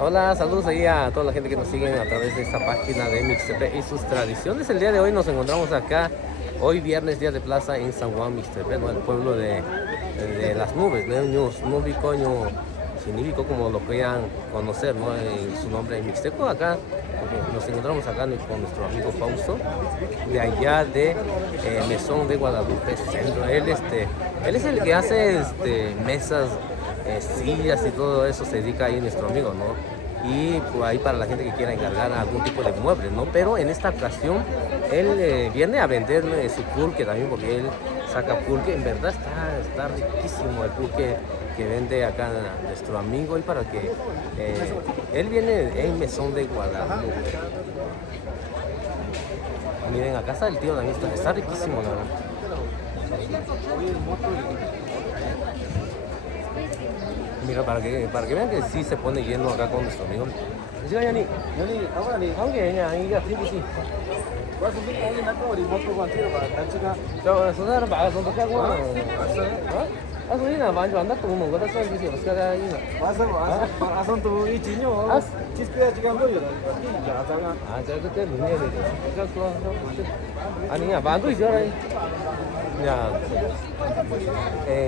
Hola, saludos ahí a toda la gente que nos sigue a través de esta página de Mixtepec y sus tradiciones. El día de hoy nos encontramos acá, hoy viernes, día de plaza en San Juan Mixtepec, ¿no? El pueblo de las nubes, ¿no? Nubico, Sinibico, como lo quieran conocer, ¿no? En su nombre en Mixteco. Acá nos encontramos acá con nuestro amigo Fausto, de allá de Mesón de Guadalupe Centro. Él es el que hace mesas, sillas y todo eso, se dedica ahí nuestro amigo, ¿no? Y pues, ahí para la gente que quiera encargar algún tipo de muebles, ¿no? Pero en esta ocasión él viene a vender su pulque también, porque él saca pulque. En verdad está riquísimo el pulque que vende acá nuestro amigo, y para que él viene en Mesón de Guadalupe. Miren, acá está el tío también, está riquísimo, la verdad. Mira, para que vean que sí se pone lleno acá con nuestro amigo. Diga, Yani, aunque ya tiene sí. Yo, son para son tocar ¿no? Así banjo anda como no goda son dice, buscar ahí. Asan tu ichiño. Chispea chigando yo. Yo que niña 아니, banjo y yo ya.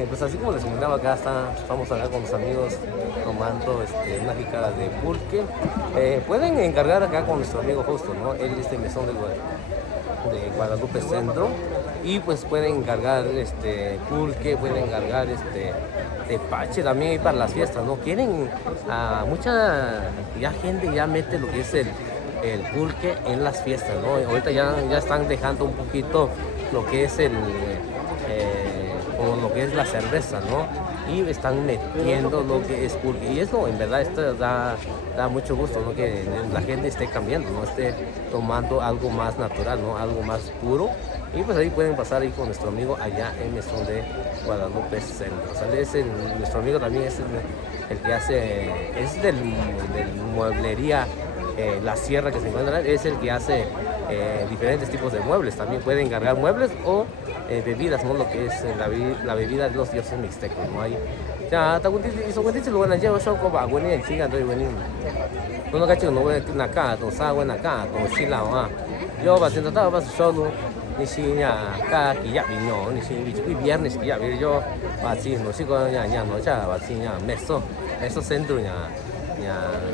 Pues así como les comentaba, acá estamos acá con los amigos tomando una picada de pulque. Pueden encargar acá con nuestro amigo Justo, ¿no? Él es de Mesón de Guadalupe Centro, y pues pueden encargar pulque, pueden encargar tepache también para las fiestas, ¿no? Quieren mucha gente ya mete lo que es el pulque en las fiestas, ¿no? Ahorita ya están dejando un poquito lo que es como lo que es la cerveza, ¿no? Y están metiendo lo que es pulque. Y eso, en verdad, esto da mucho gusto, ¿no? Que la gente esté cambiando, ¿no? Esté tomando algo más natural, ¿no? Algo más puro. Y pues ahí pueden pasar ahí con nuestro amigo allá en Mesón de Guadalupe Centro. O sea, nuestro amigo también es el que hace, es del mueblería La Sierra, que se encuentra, es el que hace diferentes tipos de muebles. También pueden encargar muebles o bebidas, ¿no? Lo que es la bebida de los dioses mixtecos, ¿no? Hay ya hizo lugar en llevo yo como agua en chica doy bueno no cacho no voy acá to sa buena acá to shila yo va siendo estaba solo ni si ya acá que ya vino ni si viernes que ya vi yo va si no si con ya no ya va si ya meso centro ya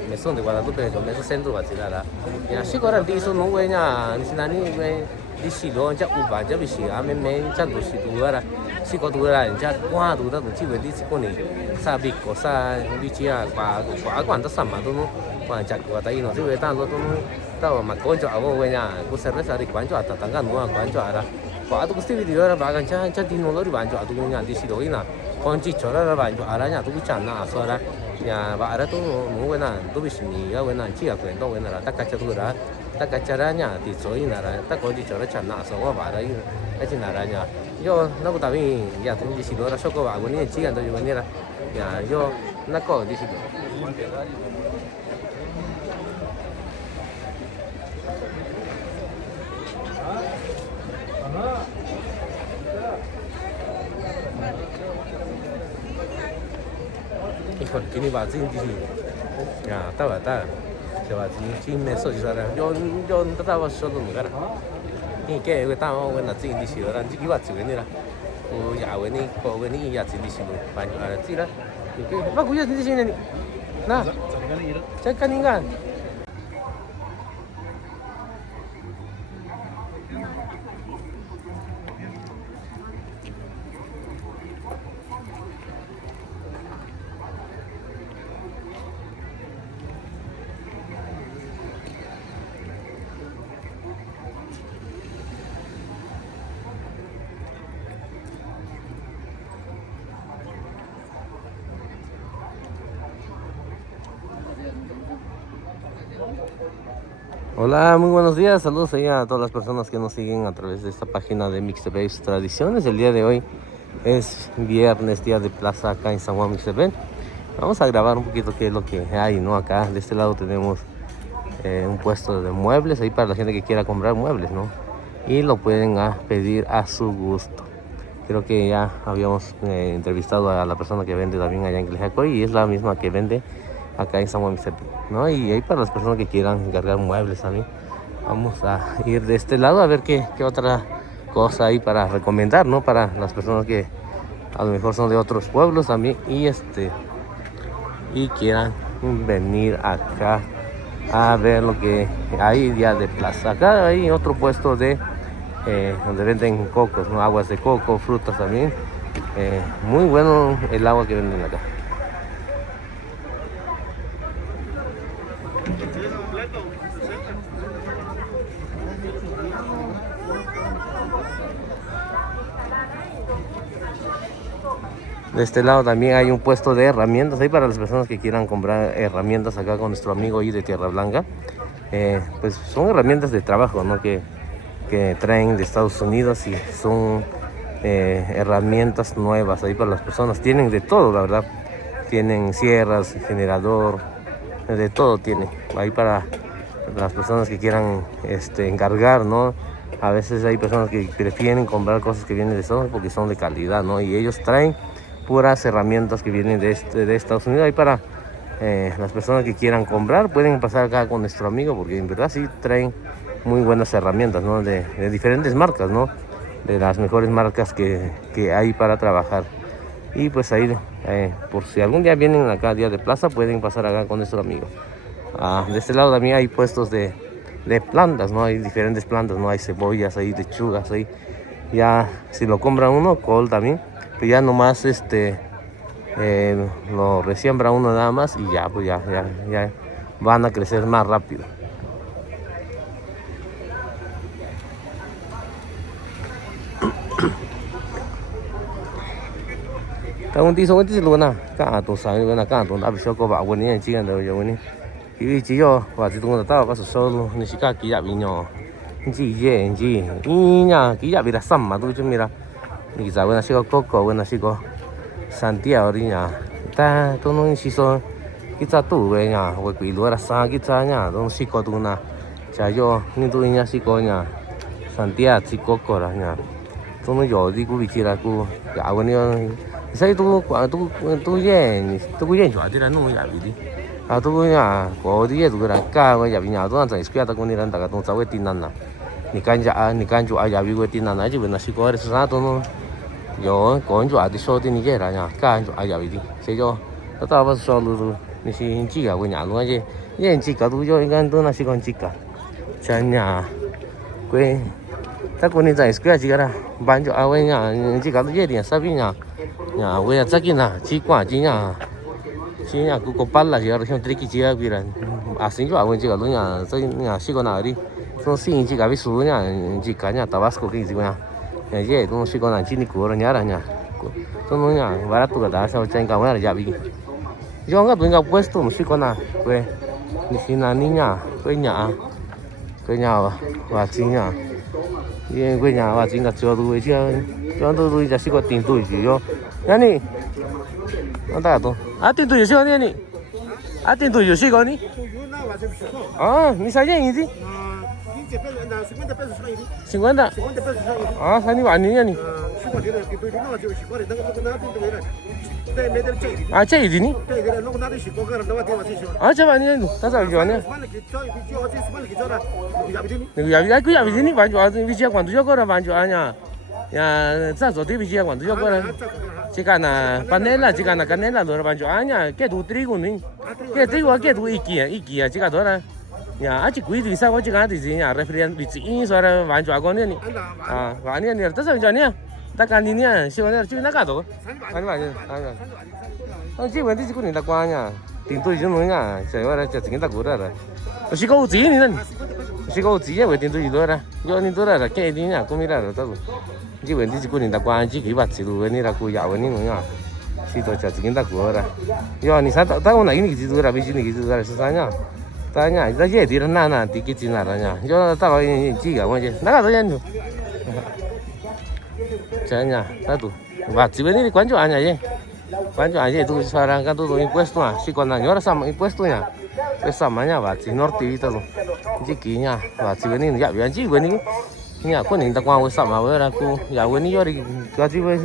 Mesón de Guadalupe yo meso centro va si la ya si ahora dice no voy ya ni si nani güey đi xì đó chắc u bà chắc bị xì à mấy chắc đồ xì đồ ra xì có đồ ra chắc qua đồ đó chỉ về đi xì con này sa bị có sa đi chỉ à quả quản tất sắm mà tôi nó quản chặt của tay nó chỉ về ta nó tao mà con chó vào về nhà cô sẽ rất là đi quán chó ta tăng gan nó quán chó ra quả tôi cứ video ra bàกันchắc đi nó đi bán chó tôi nhà đi xì đó na con chỉ chó ra bán chó ra nhà tôi cứ chán na so ra nhà bà ra tôi muốn về na tôi bị xì nhỉ về na chỉ là quyền đâu về na tất cả cho tôi ra ta caranya di soi nara ta ko di chora chana so wa ba ra ya chi nara nya yo na ko ta mi ya tu di si do ra so ko ba ko ni chi gan do yo ni ra ya yo na ko di si do híjole, que ni va sin di si ya ta se va sin eso si sara yo estaba solo en lugar y que estaba bueno sin di si ahora iba a subir mira o ya bueno ko bueno ya sin di si lo baño ahora tira y que va cuya sin di si ni na 잠깐 인간 Hola, muy buenos días, saludos ahí a todas las personas que nos siguen a través de esta página de Mixtepec Tradiciones. El día de hoy es viernes, día de plaza acá en San Juan Mixtepec. Vamos a grabar un poquito qué es lo que hay, ¿no? Acá de este lado tenemos un puesto de muebles, ahí para la gente que quiera comprar muebles, ¿no? Y lo pueden pedir a su gusto. Creo que ya habíamos entrevistado a la persona que vende también allá en Quilijacoy y es la misma que vende acá en San Juan Mixtepe, ¿no? Y ahí para las personas que quieran encargar muebles también. Vamos a ir de este lado a ver qué otra cosa hay para recomendar, ¿no? Para las personas que a lo mejor son de otros pueblos también y quieran venir acá a ver lo que hay ya de plaza. Acá hay otro puesto de donde venden cocos, ¿no? Aguas de coco, frutas también. Muy bueno el agua que venden acá. De este lado también hay un puesto de herramientas ahí para las personas que quieran comprar herramientas acá con nuestro amigo ahí de Tierra Blanca. Pues son herramientas de trabajo, ¿no? que traen de Estados Unidos y son herramientas nuevas ahí para las personas. Tienen de todo, la verdad. Tienen sierras, generador, de todo tiene ahí para las personas que quieran encargar, ¿no? A veces hay personas que prefieren comprar cosas que vienen de Estados Unidos porque son de calidad, ¿no? Y ellos traen puras herramientas que vienen de Estados Unidos. Ahí para las personas que quieran comprar pueden pasar acá con nuestro amigo, porque en verdad sí traen muy buenas herramientas, ¿no? De diferentes marcas, ¿no? De las mejores marcas que hay para trabajar. Y pues ahí, por si algún día vienen acá día de plaza, pueden pasar acá con nuestro amigo. De este lado también hay puestos de plantas, ¿no? Hay diferentes plantas, ¿no? Hay cebollas, hay lechugas, ahí. Ya si lo compra uno, col también. Pero ya nomás lo resiembra uno nada más y ya, pues ya van a crecer más rápido. Un tí số tí luôn à, cả tổ sáng luôn à, cả tổ đã bị sâu có bảo quân này chỉ cần đâu rồi quân này, chỉ cho và chỉ tung là tao có sâu luôn, nên chỉ cả kỹ thuật bị nhỏ, chỉ dễ chỉ, nhà kỹ thuật bị là sắm mà tôi chứ mình là, mình giờ quân là chỉ có coco quân là chỉ có Santiago đi nhà, ta tôi nói chỉ số cái cha tủ về nhà, với quỷ lúa là sang cái cha nhà, tôi chỉ có tu na, chả cho nên tôi nhà chỉ có nhà Santiago chỉ coco là nhà, tôi nói rồi đi cũng bị chỉ là cũng gạo quân này. Saya tu ye jual dia nung ya bidi. Tu ya ko dia tu kan ka ko ya binya tu antai skia ta ko ni ran ta ka tu sawe tinan na. Ni kan jual ya bi ko tinan na ji ben nasi ko res sa tu no. Yo ko jual di so ti ni ye ra nya ka jual ya bidi. Se jo ta ta ba so lu ni si ji ga ko nya lu ye. Ye ji ka tu jo kan tu nasi kon ji ka. Chan nya quê ta ko ni zai skia ji ga ra ban jo a we nya ji ka tu ye dia sa bi nya. Nhà quê chắc kia nào chỉ quả chỉ nhà cũng có bắt là chỉ là không tricky chỉ là vì là sinh cho quê chỉ có lúc nhà chỉ có nào đi xong sinh chỉ cả với số nhà chỉ cả nhà Tabasco cái gì nhà dễ xong chỉ có nào chỉ đi của là nhà là nhà xong nhà và tụi cái đá sau trên cầu là giả bị do các tụi gặp puesto một chỉ có nào quê thì là ní nhà quê nhà và chính nhà quê nhà và chính là chưa tôi chứ cho tôi giờ chỉ có tiền tuổi chỉ cho 아니, 안다 또. 아띵도 요시거니 아니. 아띵도 요시거니? 아, 니 사장이지? 50. 아, 사장님 아니냐니? 아, 쟤 이디니? 아, 쟤 아니냐? 다섯 알지 아니야? 그 야비디니? 반주 아들 위치야 관두 저거라 반주 아니야. 야, 자서 대비지야 관두 저거라. Chicana panela, chicana canela, dora banjo aña, que tu trigo ni, que trigo que tu ikia, chica dora, ya, achi cuidi sa ko chica di ya, refrian di chi sora banjo agone ni, vani ni, ta sa jania, ta kan ni ya, si wani chi na ka do, vani vani, chi wani chi ku ni ta kwa nya, tin tu ju no nya, sai ora cha tin ta ku ra, si ko uzi ni nan, si ko uzi ya, we tin tu ju dora, yo ni dora ra ke ni nya, ku mi ra ta ku. Chỉ vấn đề chỉ có những đặc quan chỉ cái vật chỉ đồ này là cô giáo này nữa nhá, chỉ tôi chỉ cái đặc của ra, giờ你啥到我那个几多啦，比起那个几多啦，是啥呀？ta nhảy ra dễ thì nó nà thì cái chuyện nào nhá, cho ta nói chỉ cả quan gì, nó là gì chả nhá, ta tu, và chỉ bên này quan trọng anh nhỉ, quan trọng anh nhỉ, tu sekarang kan tu impuesto ah, si con ahora sama impuesto nhá, pues sama nhá, và chỉ norte itu tu, chỉ kỹ nhá, và chỉ bên này ya biar chỉ bên này nhà quân hình ta qua với sắm mà với là cô nhà quân đi rồi thì có gì với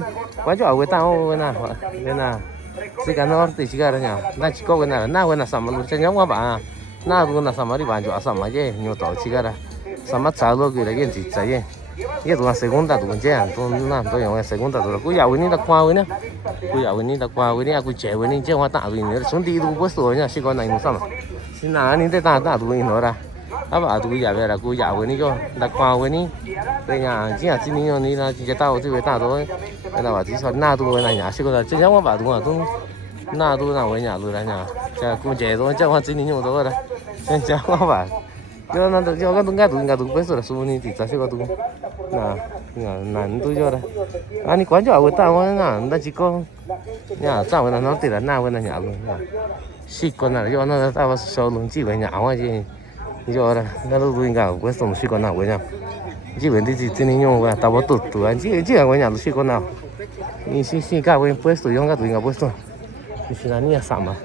quan trọng với tao với nào si cái nó thì chỉ cái đó nhá na chỉ có cái này na cái nào sắm luôn cho nhóm các bạn na cái nào sắm đi bạn cho sắm mà chứ nhiều tổ chỉ cái đó sắm sao luôn cái đấy gì chạy cái tụi nó segunda tụi mình chơi tụi nó tụi nó segunda tụi nó cứ giàu cái này đã qua cái này cứ giàu cái này đã qua cái này cứ chơi cái này chơi hoa tạ rồi nữa xuống đi tụi bớt rồi nhá chỉ có này nó sao mà xin nào này ta tụi nó ra à bà tụi giàu về là cứ giàu cái này cho đã qua cái này cái nhà chỉ là chỉ này này là chỉ tao chỉ về tao thôi cái nào chỉ son na tụi này nhà chỉ có là chơi nhóm các bạn tụi nó tụi na tụi nào với nhà rồi là nhà chơi cũng chơi thôi chơi hoa chỉ này nhiều thôi đó chơi các bạn cho nó cho các tụi bớt rồi xuống đi thì sao sẽ có tụi nàn tôi cho đây anh quán chỗ của tao nó ta chỉ có nhà tao nó thì là nào bên nhà luôn xịt con nào cho nó tao sâu luôn chỉ về nhà chứ cho đây nó tôi cả cái sống xịt con nào với nhau chỉ về đi chỉ nên用và tao bắt tụt anh chỉ là với nhà xịt con nào你先搞个不是用个对个不是你现在你也上嘛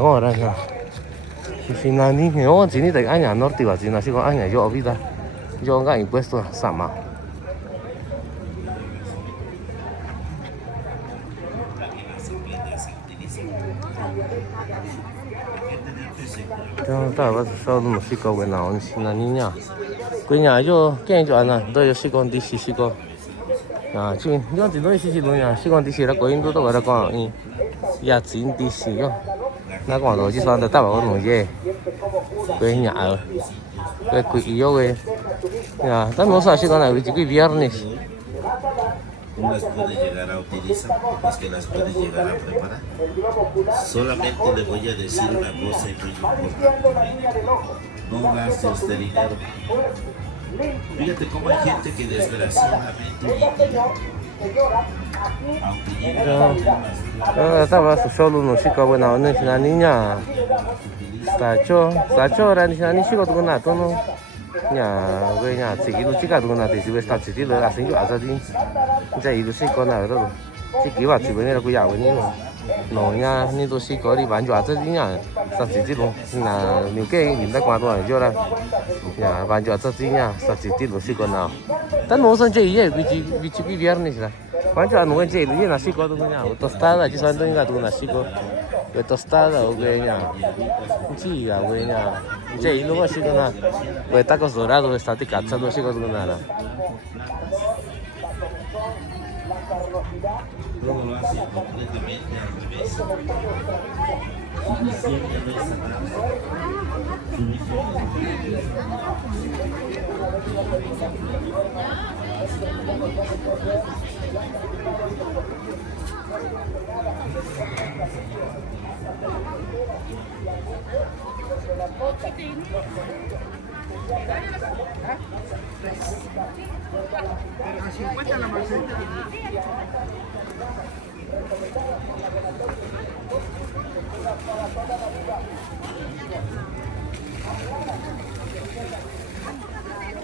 我了是吧你现在你我今天在俺家那地方今天是个俺家要比的要个impuesto sama cho ta bắt sau nó xí câu cái nào xin là như nhá cái nhà cho cái chỗ này tôi xí con đi xí con à chứ nhưng thì nói xí luôn nhà xí con đi xí là có những đồ đó có nhà chính đi xí không nó còn đồ chỉ son được ta bảo nó gì cái nhà ở cái quỷ yêu cái nhà ta nói sao xí con này chỉ cái viernes las puede llegar a utilizar, pues que las puede llegar a preparar. Solamente le voy a decir una cosa y muy importante. No gaste usted dinero. Fíjate cómo hay gente que desgraciadamente aunque llegue estaba solo no sé cómo no es la niña sacho ra ni sí có tụi nó tụi nó nhà về nhà chỉ lúc chỉ cả tụi nó thì chỉ về tao chỉ đi là sinh hoạt ra đi chạy lúc xí con nào đó chỉ kỹ vào chỉ về này là cái giàu cái này nó nha nên tôi xí có đi bán cho ra đi nhà sao chỉ đi luôn là nhiều cái nhìn ta qua tôi cho ra nhà bán cho ra đi nhà sao chỉ đi lúc xí con nào ta nói xong chơi gì vì chỉ bị viernes này bán cho nó cái chơi lúc là xí có tụi nhà tostada chỉ xong tụi nó xí có cái tostada ok nhà chỉ là cái nhà chơi lúc mà xí con nào cái tacos dorados está te cachando xí có tụi nào todo lo hace completamente al revés. Y siempre no es nada. Su misión A 50 la maceta.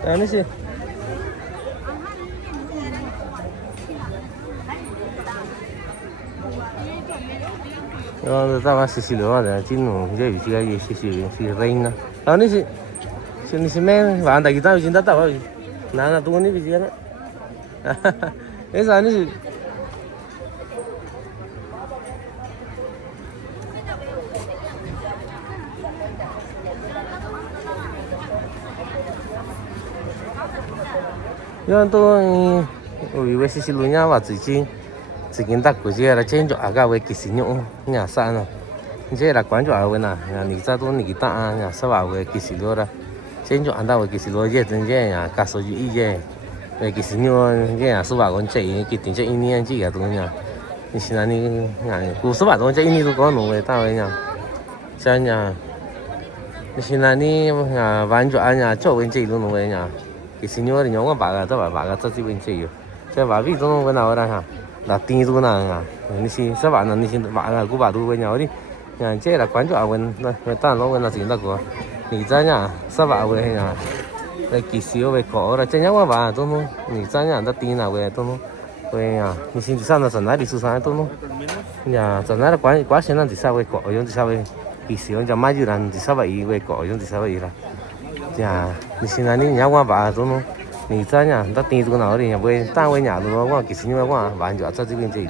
Ano sih? Yo estaba Sicilia, de chino, ya vi que hay Sicilia, si reina. Ano sih? Sini sih men, bạn tại kita cinta tahu. Nana tuh ini bicara. Esa ano sih? Yo tôi ủy với xí luôn nha và chỉ kiến đặc của chị là trên chỗ aga với cái xí nhung nhà xa nào chị là quán chỗ với nào nhà nghỉ ra tôi nghỉ ta nhà sao vào với cái xí luôn ra trên chỗ ăn đâu với cái xí luôn chị trên chị nhà cả số chị chị với cái xí nhung chị nhà số vào con chạy cái tiền chạy in anh chị cả tôi nhà thì xin anh nhà cô số vào con chạy in tôi có nổ với tao với nhà cho nhà xin anh nhà bán chỗ anh nhà chỗ bên chị luôn với nhà cái signor thì nhóm bà cái tất nhiên bên chị chứ bà vì tôi bên nào ra hả là tin tôi nào ni si sao bạn là ni si bạn là của bà tôi bên nhau đi nhà chơi là quán chỗ bên người ta nó bên là gì đó của nghỉ ra nhà sao bạn về nhà đây kỳ xíu về cỏ là chơi nhau bà tôi nó nghỉ ra nhà ta tin nào về tôi nó về nhà ni si sao là sản lại đi su sản tôi nó nhà sản lại là quá xem là thì sao về cỏ giống thì sao về kỳ xíu cho mai gì là thì sao vậy về cỏ giống thì sao vậy là nhà đi xin anh nhà qua bà tôi nó nghỉ ra nhà ta tin tôi nào thì nhà về ta về nhà tôi nó qua kỳ sinh qua bạn chỗ cho bên chị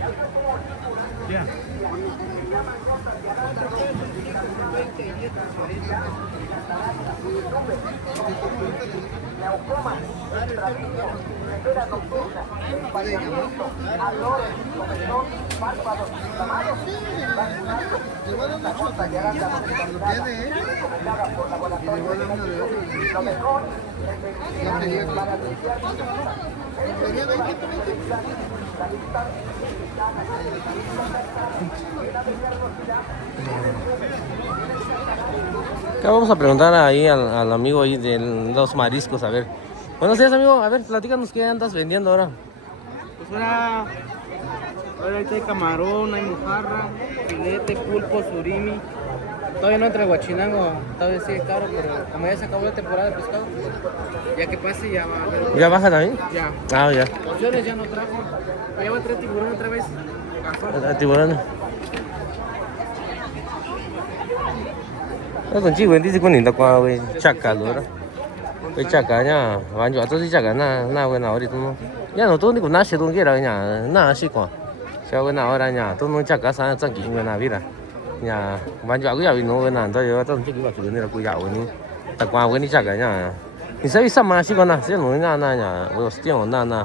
Ya. Acá vamos a preguntar ahí al amigo ahí de los mariscos, a ver. Buenos días, amigo. A ver, platícanos qué andas vendiendo ahora. Pues ahora ahorita hay camarón, hay mojarra, filete, pulpo, surimi. Todavía no entra el guachinango, todavía sigue caro, pero como ya se acabó la temporada de pescado, ya que pase ya va a haber. ¿Ya baja también? Ya. Ah, ya. Opciones ya no trajo. Ya va a traer tiburón otra vez. El tiburón. Nó còn chỉ quên đi con nhìn ta qua với chặt cả rồi đó. Với chặt cả nha, hoàn toàn tôi chỉ chặt cả na cái nào đi tôi. Nhà nó tôi đi cũng nát xe tôi kia rồi nhà, na xí qua. Sao cái nào ở nhà tôi muốn chặt cả sáng chẳng kỹ cái nào biết à. Nhà hoàn toàn cứ vào nó cái nào tôi tôi chỉ cứ vào chỗ này là cứ vào cái này. Ta qua cái này chặt cả nhà. Thì sao sao mà xí con na, xí nó nhà nhà, vừa still na.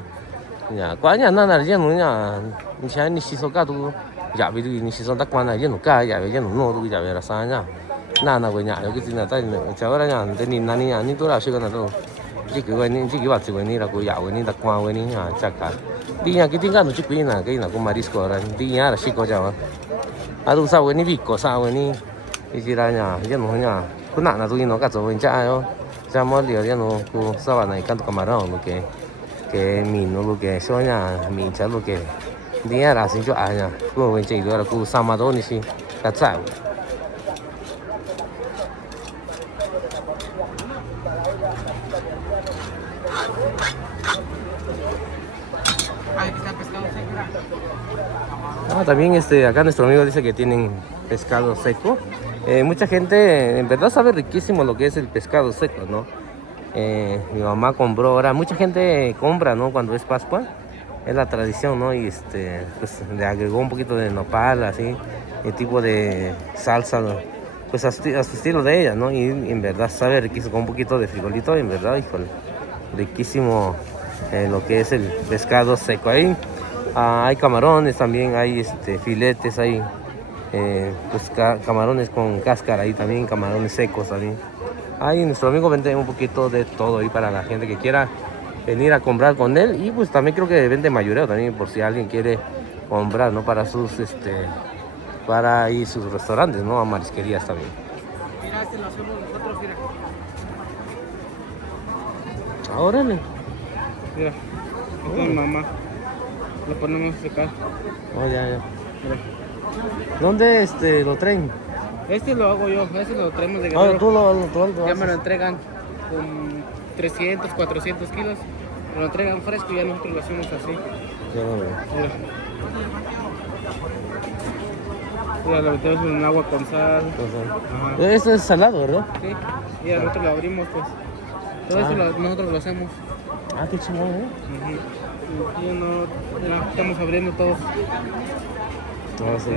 Nhà quá nhà na riêng nó nhà,你现在你洗手干都。dạ vì你洗手打关了，人都干呀，人都弄都呀，为了啥呀？那个呀，有个真的在叫人家，在你那里呀，你多少岁个那种，这个你这个话这个你那个呀，你打关你啊，这个，你呀，这点干都这边那个那个marisco了，你呀是个叫啊，啊都啥个你比个啥个你，这些人呀，人都呀，不难那都你那个做人家哟，这么聊人都个啥玩意干都干嘛让那个米那个说呀，米吃那个。Dia là xin cho ai nha, cô mình chỉ được là cô sao mà đó đi xin, cả chạy. También acá nuestro amigo dice que tienen pescado seco. Mucha gente en verdad sabe riquísimo lo que es el pescado seco, ¿no? Mi mamá compró ahora, mucha gente compra, ¿no? Cuando es Pascua. Es la tradición, ¿no? Y pues le agregó un poquito de nopal, así, el tipo de salsa, ¿no? Pues a su estilo de ella, ¿no? Y en verdad sabe riquísimo, con un poquito de frijolito, en verdad, híjole, riquísimo lo que es el pescado seco. Ahí hay camarones también, hay filetes, hay pues camarones con cáscara, ahí también camarones secos también. Ahí nuestro amigo vende un poquito de todo ahí para la gente que quiera venir a comprar con él, y pues también creo que vende mayoreo también por si alguien quiere comprar, ¿no? Para sus para ir sus restaurantes, ¿no? A marisquerías también. Mira, lo hacemos nosotros, mira. Órale. Mira, es mi mamá. Lo ponemos a secar. Oh, ya. Mira. ¿Dónde lo traen? Lo hago yo, lo traemos de Guerrero. Tú lo ya me lo entregan con 300, 400 kilos. Me lo entregan fresco y ya nosotros lo hacemos así. Mira. Mira, lo metemos en agua con sal. Ajá. Esto es salado, ¿verdad? Sí. Y ya nosotros lo abrimos, pues. Todo eso nosotros lo hacemos. Ah, qué chingón, ¿eh? Ya estamos abriendo todos. Sí.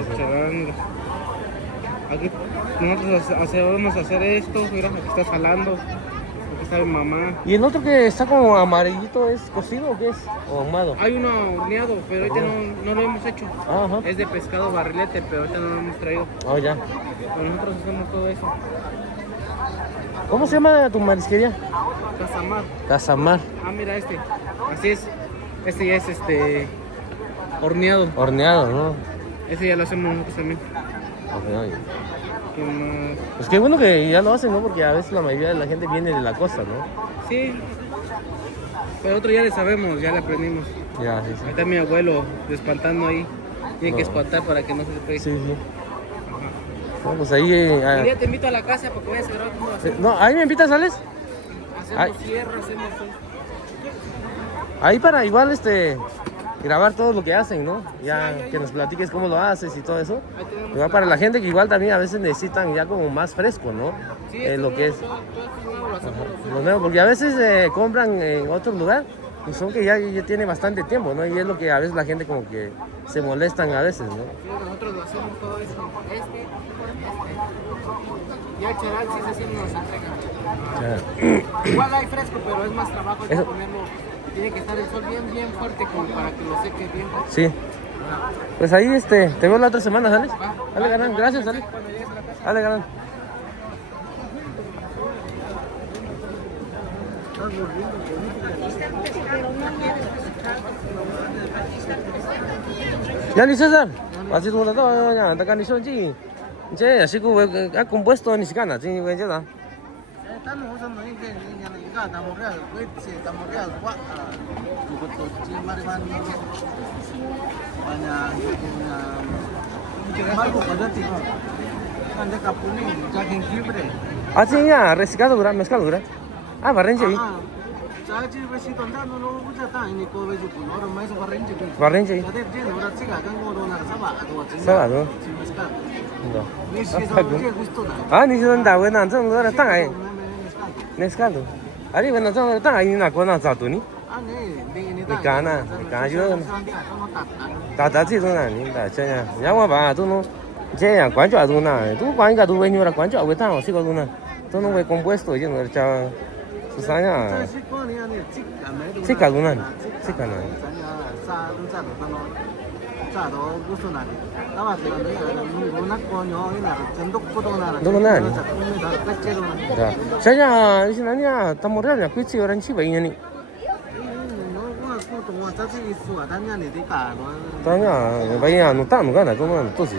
Aquí nosotros vamos a hacer esto. Mira, aquí está salando. Aquí está mi mamá. ¿Y el otro que está como amarillito es cocido o qué es? ¿O ahumado? Hay uno horneado, pero ahorita no lo hemos hecho. Ajá. Es de pescado barrilete, pero ahorita no lo hemos traído. Oh, ya. Pero nosotros hacemos todo eso. ¿Cómo se llama tu marisquería? Casamar. Casamar. Ah, mira así es. Este ya es horneado. Horneado, ¿no? Ese ya lo hacemos nosotros también. Okay. ¿Qué más? Pues qué bueno que ya lo hacen, ¿no? Porque a veces la mayoría de la gente viene de la costa, ¿no? Sí. Pero otro ya le sabemos, ya le aprendimos. Ya, sí. Ahí está mi abuelo espantando ahí. Tiene que espantar para que no se le pegue. Sí. Ajá. No, pues ahí... Un día te invito a la casa para que vayas a grabar cómo lo hacemos. No, ahí me invitas, ¿sales? Hacemos sierra, hacemos todo. Ahí para igual grabar todo lo que hacen, ¿no? Ya sí, que nos platiques cómo lo haces y todo eso. Igual para la gente que igual también a veces necesitan ya como más fresco, ¿no? Sí, lo que es. Todo lo hacemos. Lo nuevo, porque a veces compran en otro lugar Y son que ya tiene bastante tiempo, ¿no? Y es lo que a veces la gente como que se molestan a veces, ¿no? Sí, nosotros lo hacemos todo esto. Ya el charal sí se siente nos entrega. Igual hay fresco, pero es más trabajo, hay que ponerlo. Tiene que estar el sol bien fuerte como para que lo seque bien. Sí. Pues ahí te veo la otra semana, ¿sales? Dale, Galán, gracias, dale. Dale, Galán. Ya ni César, así tú no ya, anda can son chi. Che, así que ha compuesto ni siquiera, sí, güey, ya. Estamos usando ahí que ya no llega, estamos real, estamos real, Ah, sí, ya, reciclado dura, mezclado dura. Ah, Barrenche ahí. Barrenche ahí. Sábado. Ah, ni siquiera anda, bueno, entonces ahora están ahí. Mezclado. Ahí, bueno, entonces están ahí en la cona, ¿sabes? Ni cana yo. Ta sí, tú nè, ni ta chơi nha. Nhá qua bà, tú nó chơi à, quán trọ tú nè, tú quán cả tú bên nhau là quán trọ với tao, xí có tú nè. Tú nó về compuesto chứ nó chào susah nha. Xí cả tú nè, xí cả nè. Đúng nè. Dạ. Chơi nha, đi xin nha, tao muốn ra nhà quý chị ở đây chị vậy nhỉ? Tao nha, vậy nha, nó tao nó cái này cũng là tốt gì.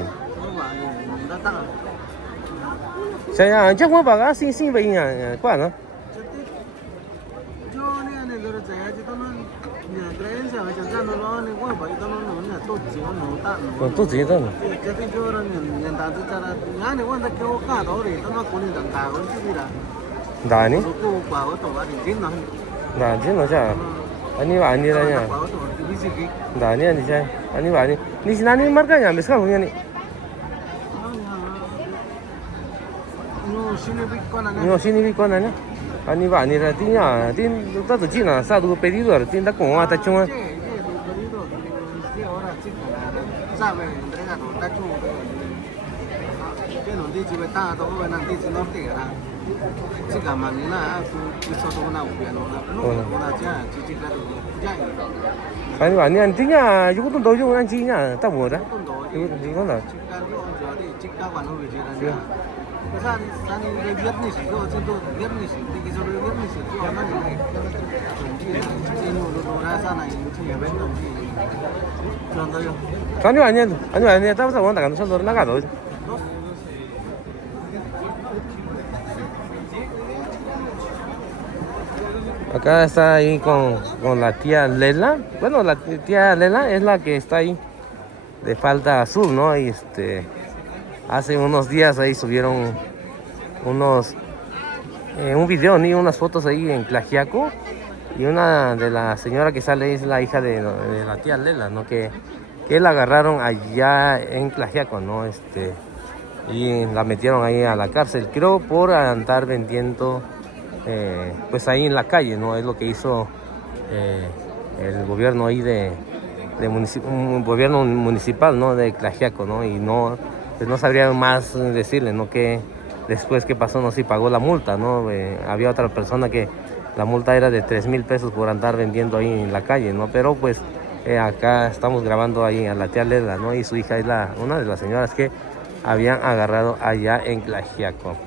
Chơi nha, chắc không phải cái xin vậy nha, quá nữa. Tốt gì đó. Đài ní. Đài chứ nó chả. Anh bảo anh đi ra nhà. Đài ní anh đi chơi. Anh bảo anh. Ní xin anh mất cái nhà mình sao không nhỉ? No, sini vi con anh. Anh bảo anh ra tin nhà, tin ta tự chi là sao tôi pedido rồi, tin ta cũng qua ta chung. Anh bảo anh tin nhà, chúng tôi đâu anh chi nhà, tao mua đó. Chúng có rồi. 아니, estamos aguanta, que nosotros no hagamos. Acá está ahí con la tía Lela. Bueno, la tía Lela es la que está ahí de falda azul, ¿no? Y hace unos días ahí subieron un video, ni unas fotos ahí en Tlaxiaco. Y una de las señoras que sale es la hija de la tía Lela, ¿no? Que la agarraron allá en Tlaxiaco, ¿no? Y la metieron ahí a la cárcel, creo, por andar vendiendo, pues ahí en la calle, ¿no? Es lo que hizo el gobierno ahí un gobierno municipal, ¿no? De Tlaxiaco, ¿no? Y pues no sabría más decirle, ¿no? Que después que pasó, no, si pagó la multa, ¿no? Había otra persona que la multa era de 3,000 pesos por andar vendiendo ahí en la calle, ¿no? Pero pues acá estamos grabando ahí a la tía Lela, ¿no? Y su hija es una de las señoras que habían agarrado allá en Tlaxiaco.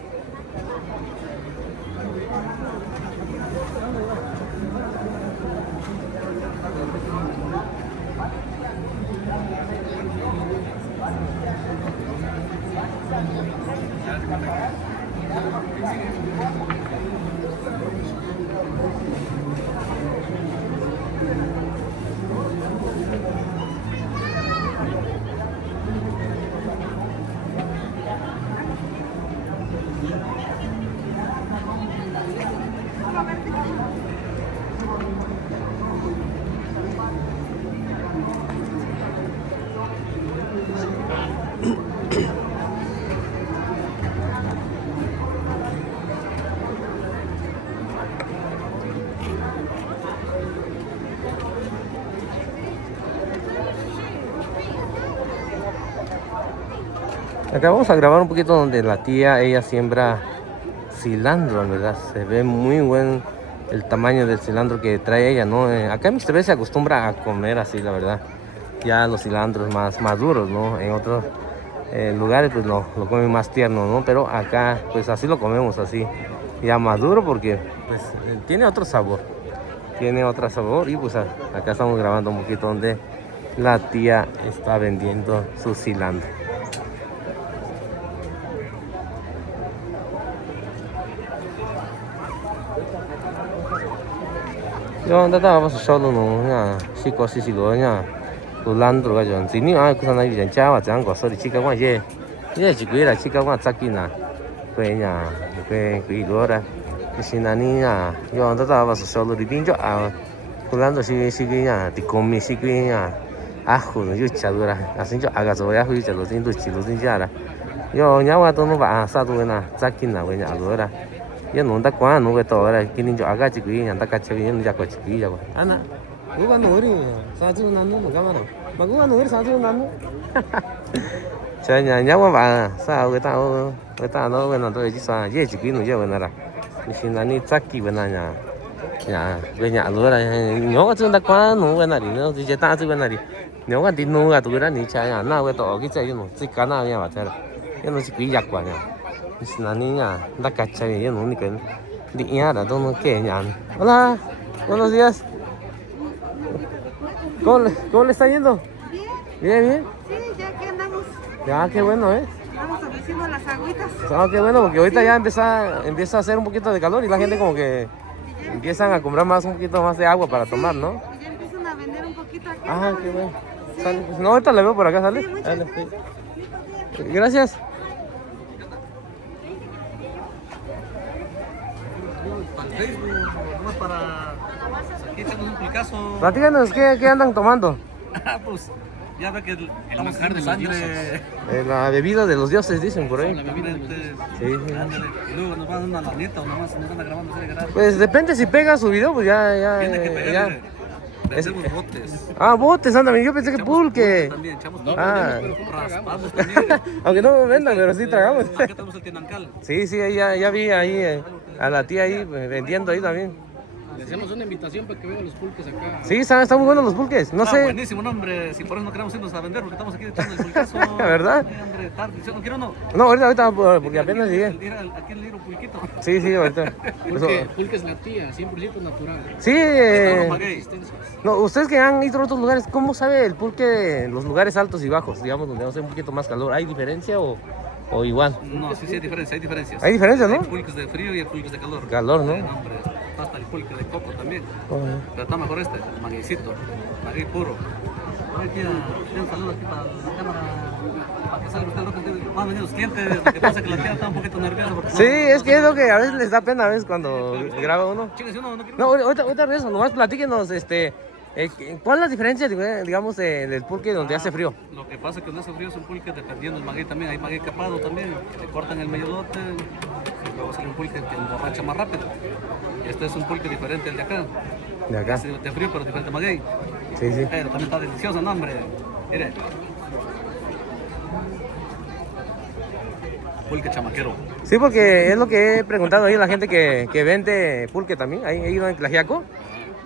Acá vamos a grabar un poquito donde la tía, ella siembra cilantro, en verdad. Se ve muy buen el tamaño del cilantro que trae ella, ¿no? Acá en Mixtepec se acostumbra a comer así, la verdad. Ya los cilantros más maduros, ¿no? En otros lugares pues lo comen más tierno, ¿no? Pero acá pues así lo comemos, así ya maduro, porque pues tiene otro sabor. Tiene otro sabor y pues acá estamos grabando un poquito donde la tía está vendiendo su cilantro. Yo andaba a solo no nha sigo nha cilantro 가지고 진이 그 사람이 이제 자와 장고 소리 chica quan ye ye chiquira chica quan sakina peña que igora sinanina yo andaba solo di pincho cilantro siginya di comi siginya ajo yo chadura así yo haga so ya fui chalo tin tu chilo tin jara yo nyawa to no ba sa tu na sakina we nya agora yo no da quan no que to ahora kinin yo haga chiquilla anda caché bien ya coche chiquilla ana Uga nuri satu nanu magama no maguga nuri satu nanu chơi nhà nhau mà sao người ta nó bên nào tôi chỉ sao dễ chỉ kín nữa bên nào đi xin anh đi chắc kỳ bên nào nhà bên nhà luôn này nhớ cái ta quá nụ bên nào đi nó chỉ ta chứ bên nào đi nhớ cái tin nụ à tụi nó đi chơi nhà nào cái tổ cái chơi nó chỉ cá nào nhà mà chơi cái nó chỉ quý giặc quá nhà đi xin anh đi nhà ta cắt chơi cái nụ này cái đi nhà là tôi nó kể nhà hola buenos días ¿Cómo le está yendo? Bien, bien. Sí, ya que andamos, Ya, qué bueno, ¿eh? vamos ofreciendo las agüitas. Ah, qué bueno, porque ahorita ya empieza a hacer un poquito de calor y la gente como que empiezan a comprar un poquito más de agua para tomar, ¿no? Y ya empiezan a vender un poquito aquí. Ah, qué bueno. Sale, pues, no, ahorita le veo por acá, ¿sale? Sí, muchas Dale, gracias. sí. Gracias. Vamos para... Aquí echamos un pulcazo. Platícanos, ¿qué andan tomando? Pues ya ve que estamos haciendo sangre. La bebida de los dioses, dicen por ahí. La bebida de ustedes. Sí, sí. Ándale. Y luego nos van a dar una lanita o nomás nos anda grabando así de gratis. Pues depende si pega su video, pues ya. Tiene que pegar. ya. Vendemos botes. Ah, botes, ándame, yo pensé que pulque. También echamos Ah. raspamos también. Aunque no vendan, pero sí tragamos. Aquí tenemos el tinancal. Sí, ya vi ahí a la tía ahí vendiendo ahí también. Le hacemos una invitación para que vean los pulques acá. Sí, están muy buenos los pulques. No sé. Buenísimo, no, hombre. Si por eso no queremos irnos a vender, porque estamos aquí echando el pulcazo. ¿Verdad? Sí, hombre, tarde. ¿No quiero uno? No, ahorita porque apenas llegué. Aquí el libro pulquito. Sí, ahorita. Pulque es la tía, 100% natural. Sí, No pagué. no, ustedes que han ido a otros lugares, ¿cómo sabe el pulque en los lugares altos y bajos? Digamos, donde hace un poquito más calor. ¿Hay diferencia o igual? No, sí hay diferencia, hay diferencias. Hay diferencia, ¿no? Hay pulques de frío y hay pulques de calor. Calor, ¿no? Hombre, hasta el pulque de coco también. Oh, Pero está mejor este, magueycito, maguey puro. Ay, tía, un saludo aquí para la cámara, para que salga usted loco. Van a venir los clientes, lo que pasa es que la tía está un poquito nerviosa. Porque Sí, es que es lo que a veces les da pena a veces cuando graba uno. Chicas, uno no quiere. No, ahorita regreso, nomás platíquenos, ¿cuál es la diferencia, digamos, del pulque donde hace frío? Lo que pasa es que cuando hace frío es un pulque dependiendo del maguey también. Hay maguey capado también, le cortan el medio y luego sale un pulque que emborracha más rápido. Este es un pulque diferente al de acá. De acá. Es de frío pero diferente maguey. Sí. Pero también está delicioso, ¿no, hombre? Mire. Pulque chamaquero. Sí, porque es lo que he preguntado ahí a la gente que vende pulque también, ahí en Tlaxiaco.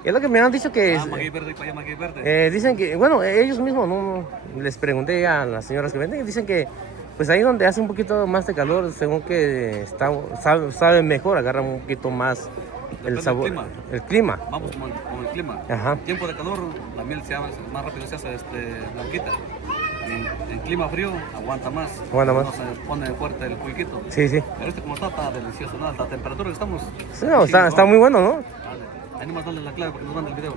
Es lo que me han dicho que... Maguey verde y para allá maguey verde. Dicen que, bueno, ellos mismos, no les pregunté a las señoras que venden, dicen que pues ahí donde hace un poquito más de calor, según que sabe mejor, agarra un poquito más el Depende sabor. del clima. El clima. Vamos con el clima. Ajá. En tiempo de calor, la miel más rápido se hace blanquita. En clima frío, aguanta más. Aguanta más. No se pone fuerte el pulquito. Sí. Pero como está delicioso, ¿no? La temperatura que estamos. Sí, no, está muy bueno, ¿no? Dale. Ahí nomás dale la clave porque nos manda el video.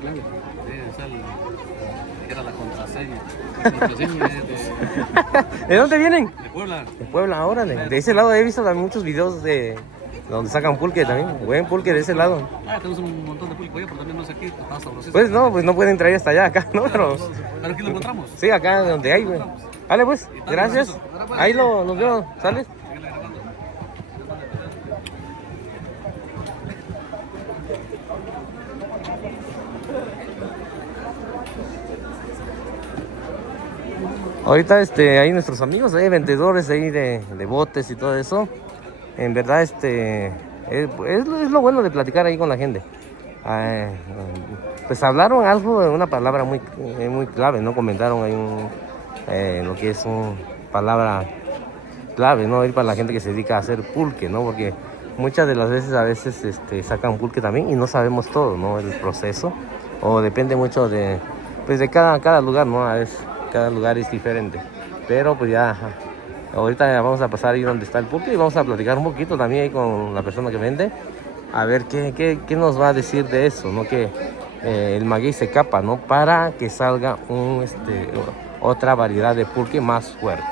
Claro. Sí, es que era la contraseña. La contraseña es ¿De dónde vienen? De Puebla. De Puebla, órale. De ese lado he visto también muchos videos de donde sacan pulque también. Buen pulque de ese lado. Tenemos un montón de pulque allá, pero también no es aquí, está sabrosísimo. Pues no pueden traer hasta allá, acá, ¿no? Pero Pero aquí lo encontramos. sí, acá donde hay, güey. Vale, pues, gracias. Ahí nos veo, ¿sales? Síguele grabando. Ahorita hay nuestros amigos, vendedores ahí de botes y todo eso. En verdad, es lo bueno de platicar ahí con la gente. Ah, pues hablaron algo, una palabra muy clave, ¿no? Comentaron ahí lo que es una palabra clave, ¿no? Ir para la gente que se dedica a hacer pulque, ¿no? Porque muchas de las veces, sacan pulque también y no sabemos todo, ¿no? El proceso, o depende mucho pues de cada lugar, ¿no? A veces cada lugar es diferente, pero pues ya, ahorita vamos a pasar ahí donde está el pulque y vamos a platicar un poquito también ahí con la persona que vende, a ver qué nos va a decir de eso, ¿no? Que el maguey se capa, ¿no? Para que salga otra variedad de pulque más fuerte.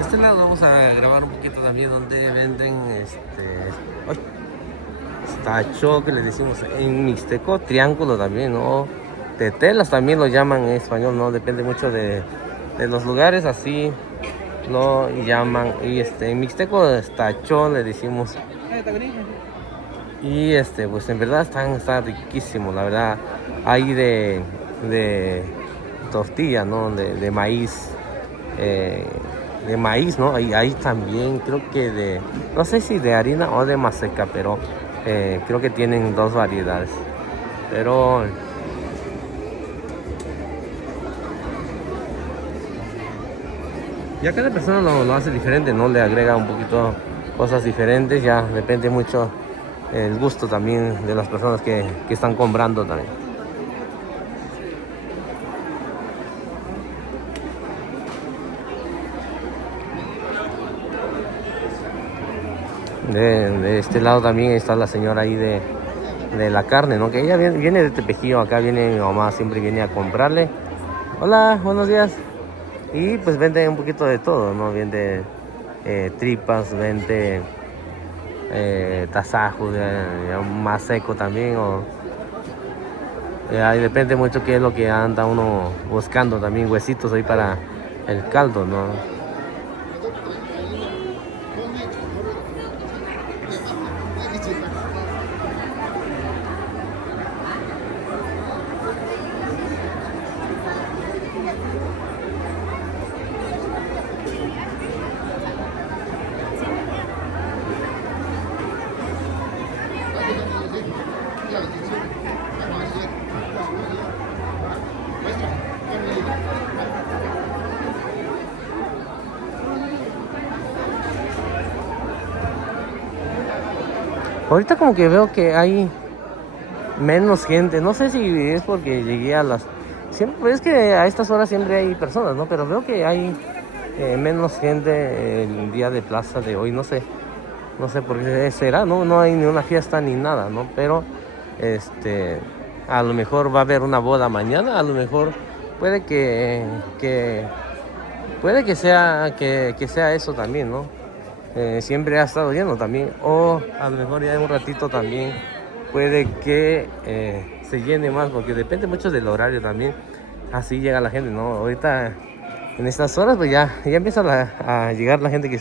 Este lado vamos a grabar un poquito también donde venden ¡ay! Tacho, que le decimos en mixteco, triángulo también, ¿no? Tetelas también lo llaman en español, ¿no? Depende mucho de los lugares, así lo llaman. Y en mixteco, tacho le decimos. Y pues en verdad está riquísimo, la verdad. Hay de tortilla, ¿no? De maíz. De maíz, ¿no? Hay también, creo que no sé si de harina o de maseca, pero creo que tienen dos variedades. Pero ya cada persona lo hace diferente, ¿no? Le agrega un poquito cosas diferentes, ya depende mucho el gusto también de las personas que están comprando también. De este lado también está la señora ahí de la carne, ¿no? Que ella viene de Tepejillo, acá viene mi mamá, siempre viene a comprarle. Hola, buenos días. Y pues vende un poquito de todo, ¿no? Vende tripas, vende tasajos, más seco también, Ahí depende mucho qué es lo que anda uno buscando también, huesitos ahí para el caldo, ¿no? Ahorita como que veo que hay menos gente, no sé si es porque llegué a las... Siempre, es que a estas horas siempre hay personas, ¿no? Pero veo que hay menos gente el día de plaza de hoy, no sé por qué será, ¿no? No hay ni una fiesta ni nada, ¿no? Pero, a lo mejor va a haber una boda mañana, a lo mejor puede puede que sea eso también, ¿no? Siempre ha estado lleno también, o a lo mejor ya en un ratito también puede que se llene más, porque depende mucho del horario también, así llega la gente, ¿no? Ahorita en estas horas pues ya empieza a llegar la gente que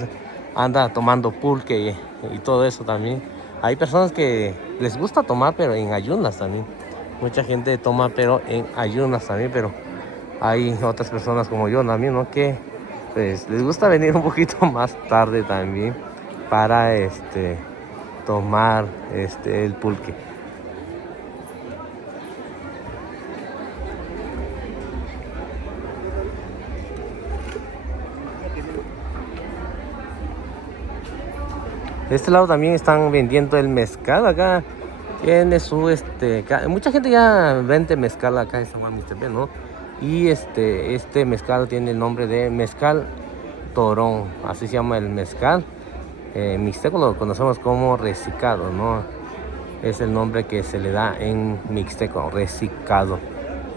anda tomando pulque y todo eso también. Hay personas que les gusta tomar, pero en ayunas también. Mucha gente toma, pero en ayunas también, pero hay otras personas como yo también, ¿no? Que pues les gusta venir un poquito más tarde también para tomar el pulque. De este lado también están vendiendo el mezcal. Acá tiene su mucha gente ya vende mezcal acá en San Juan Mixtepec, ¿no? Y este mezcal tiene el nombre de mezcal Torón, así se llama el mezcal. Mixteco lo conocemos como recicado, ¿no? Es el nombre que se le da en mixteco, recicado.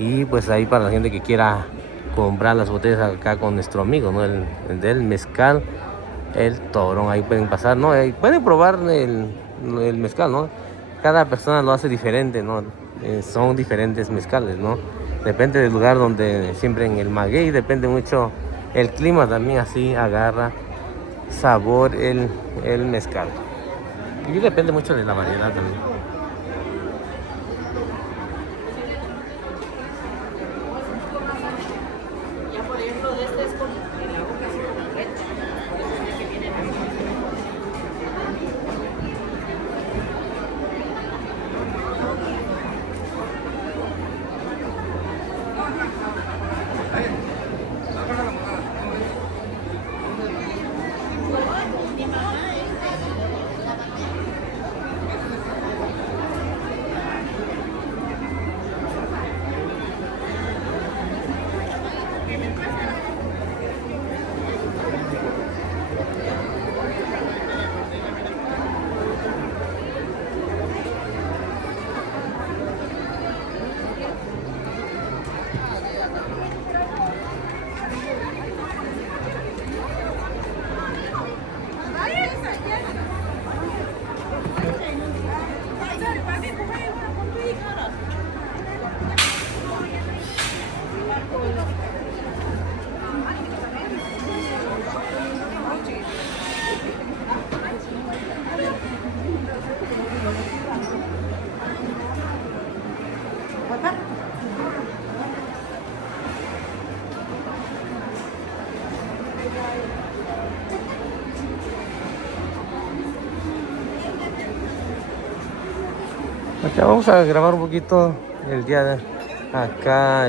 Y pues ahí para la gente que quiera comprar las botellas acá con nuestro amigo, ¿no? El del mezcal, el Torón, ahí pueden pasar, ¿no? Ahí pueden probar el mezcal, ¿no? Cada persona lo hace diferente, ¿no? Son diferentes mezcales, ¿no? Depende del lugar donde siempre en el maguey, depende mucho el clima también, así agarra sabor el mezcal. Y depende mucho de la variedad también. Acá vamos a grabar un poquito el día de acá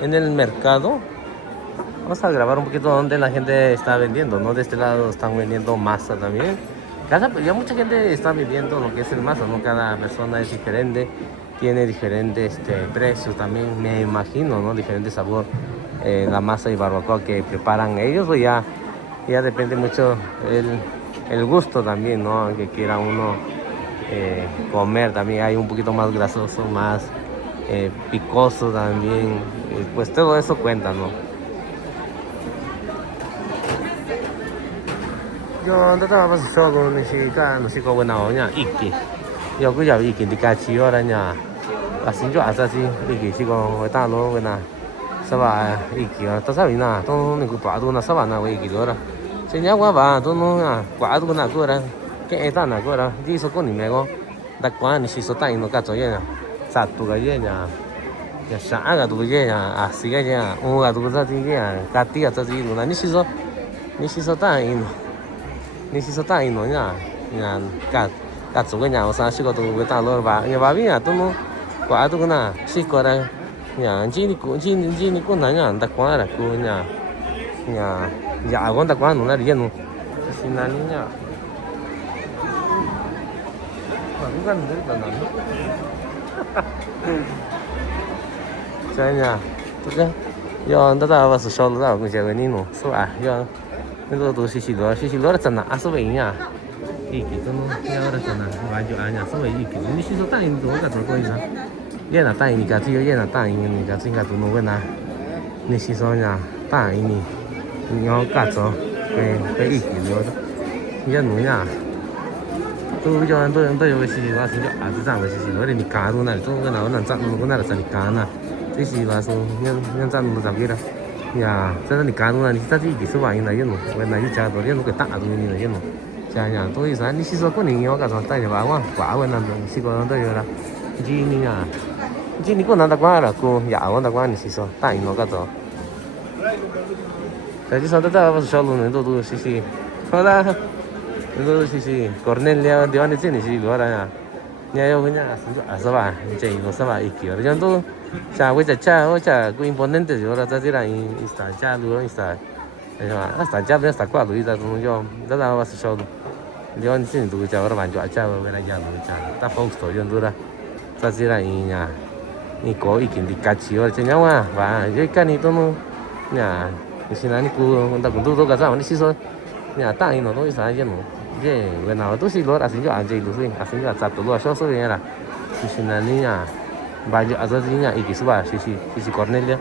en el mercado. Vamos a grabar un poquito donde la gente está vendiendo, ¿no? De este lado están vendiendo masa también. Ya mucha gente está vendiendo lo que es el masa, ¿no? Cada persona es diferente, tiene diferentes precios también, me imagino, ¿no? Diferente sabor. La masa y barbacoa que preparan ellos, pues ya depende mucho el gusto también, ¿no? Que quiera uno comer también. Hay un poquito más grasoso, más picoso también, pues todo eso cuenta, ¿no? Yo no estaba pasando con ni siquiera no sé cómo naoña iki yo que ya vi que indica chiora ña xin cho asa si đi kỹ chỉ có người ta lo cái nào sao bà ý kỹ ta sao vậy nào tôi mình cứ quả tôi là sao bà nào ý kỹ đó chỉ nhớ quá bà tôi nó quả tôi nào cứ ra cái ta nào cứ ra đi số con này có đặc quá thì số tay nó cả chỗ vậy nè sạt tụ cái gì nhá ya xã cái tụ cái gì nhá à xí cái gì à ô cái tụ cái gì à cá tì cái gì nó ni số tay ni số tay nó nhá nhá cả cả chỗ cái nhà sao chỉ có tụ người ta lo bà nhà bà biết à tôi nó quả tôi cái nào chỉ có đây nhà chỉ ni cũng nói nhà đặc quá là cô nhà dạ con đặc quá nó là gì nó xin anh nhá mà cũng gần đấy là nắng chơi nhà ok giờ người ta vào số rồi cũng chơi cái này nó số à giờ nên tôi xí xí đó là chân à số vậy nhá ý kiến tôi giờ là chân à vài chỗ à nhà số vậy ý kiến你是说大人多个多过一下也那大人你家只有也那大人你家只应该都弄个那你是说呀大人你要干做cái ý kiến đó giờ nói nha tôi cho tôi有个事情我是叫儿子长个事情我连你家都那里做个那我能长我那里在你家那这是话说让长都咋个了呀在你家都那你在这几十万人来用我那一家多人个大都你来用家呀多意思你是说过年要干什么带着娃娃娃娃那种是个都有了你呀你过那的话了过呀我的话你是说带你干什么在这上头在我小路人都是好啦itu sisi Cornelia dia ni sini sisi luar ya. Nya yo punya asal apa? Jadi no sama iki. Orang tu saya baca ku imponente yo la tadi lah insta lu insta. Apa? Insta dia insta kuat lu itu tu yo. Dah lah was show. Dia ni sini tu baca orang banyak aja bela jalan baca. Tak fokus tu yo tu lah. Tadi lah ini ko ikin dikaci yo cenya wah. Wah, jadi kan itu nu nya di sini ni ku untuk tu kata ni sisi nya tak ini tu istilahnya nu. Jadi, kalau tu sih luar aslinya aja itu sih, aslinya satu luar sosok ni lah. Sisi naninya, baju aslinya iki sebab sisi Cornelia.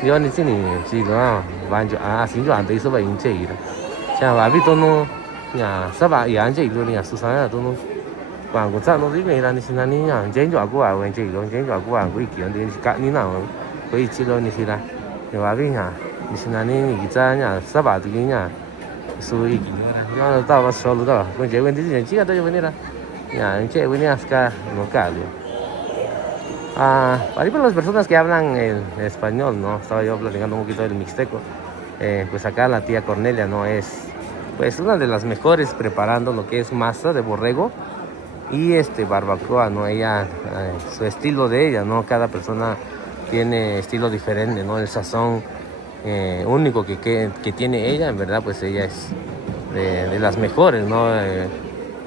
Dia ni sini sih luar baju aslinya ada sebab ince itu. Siapa tapi tu nu, ya sebab ya ince itu ni susah tu nu. Bang kita nu ini lah ni sini naninya, jangan juga aku ince itu, jangan juga aku iki yang di kat ni nak, aku iki lo ni sih lah. Ya tapi ya, di sini ni kita ya sebab tu ni ya. Suy no estaba solo estaba con llegó en diciembre chica todo venía ya en che venía acá local para las personas que hablan en español no estaba yo platicando un poquito del mixteco pues acá la tía Cornelia no es pues una de las mejores preparando lo que es masa de borrego y barbacoa no ella su estilo de ella no cada persona tiene estilo diferente no el sazón único que tiene ella, en verdad, pues ella es de las mejores, ¿no?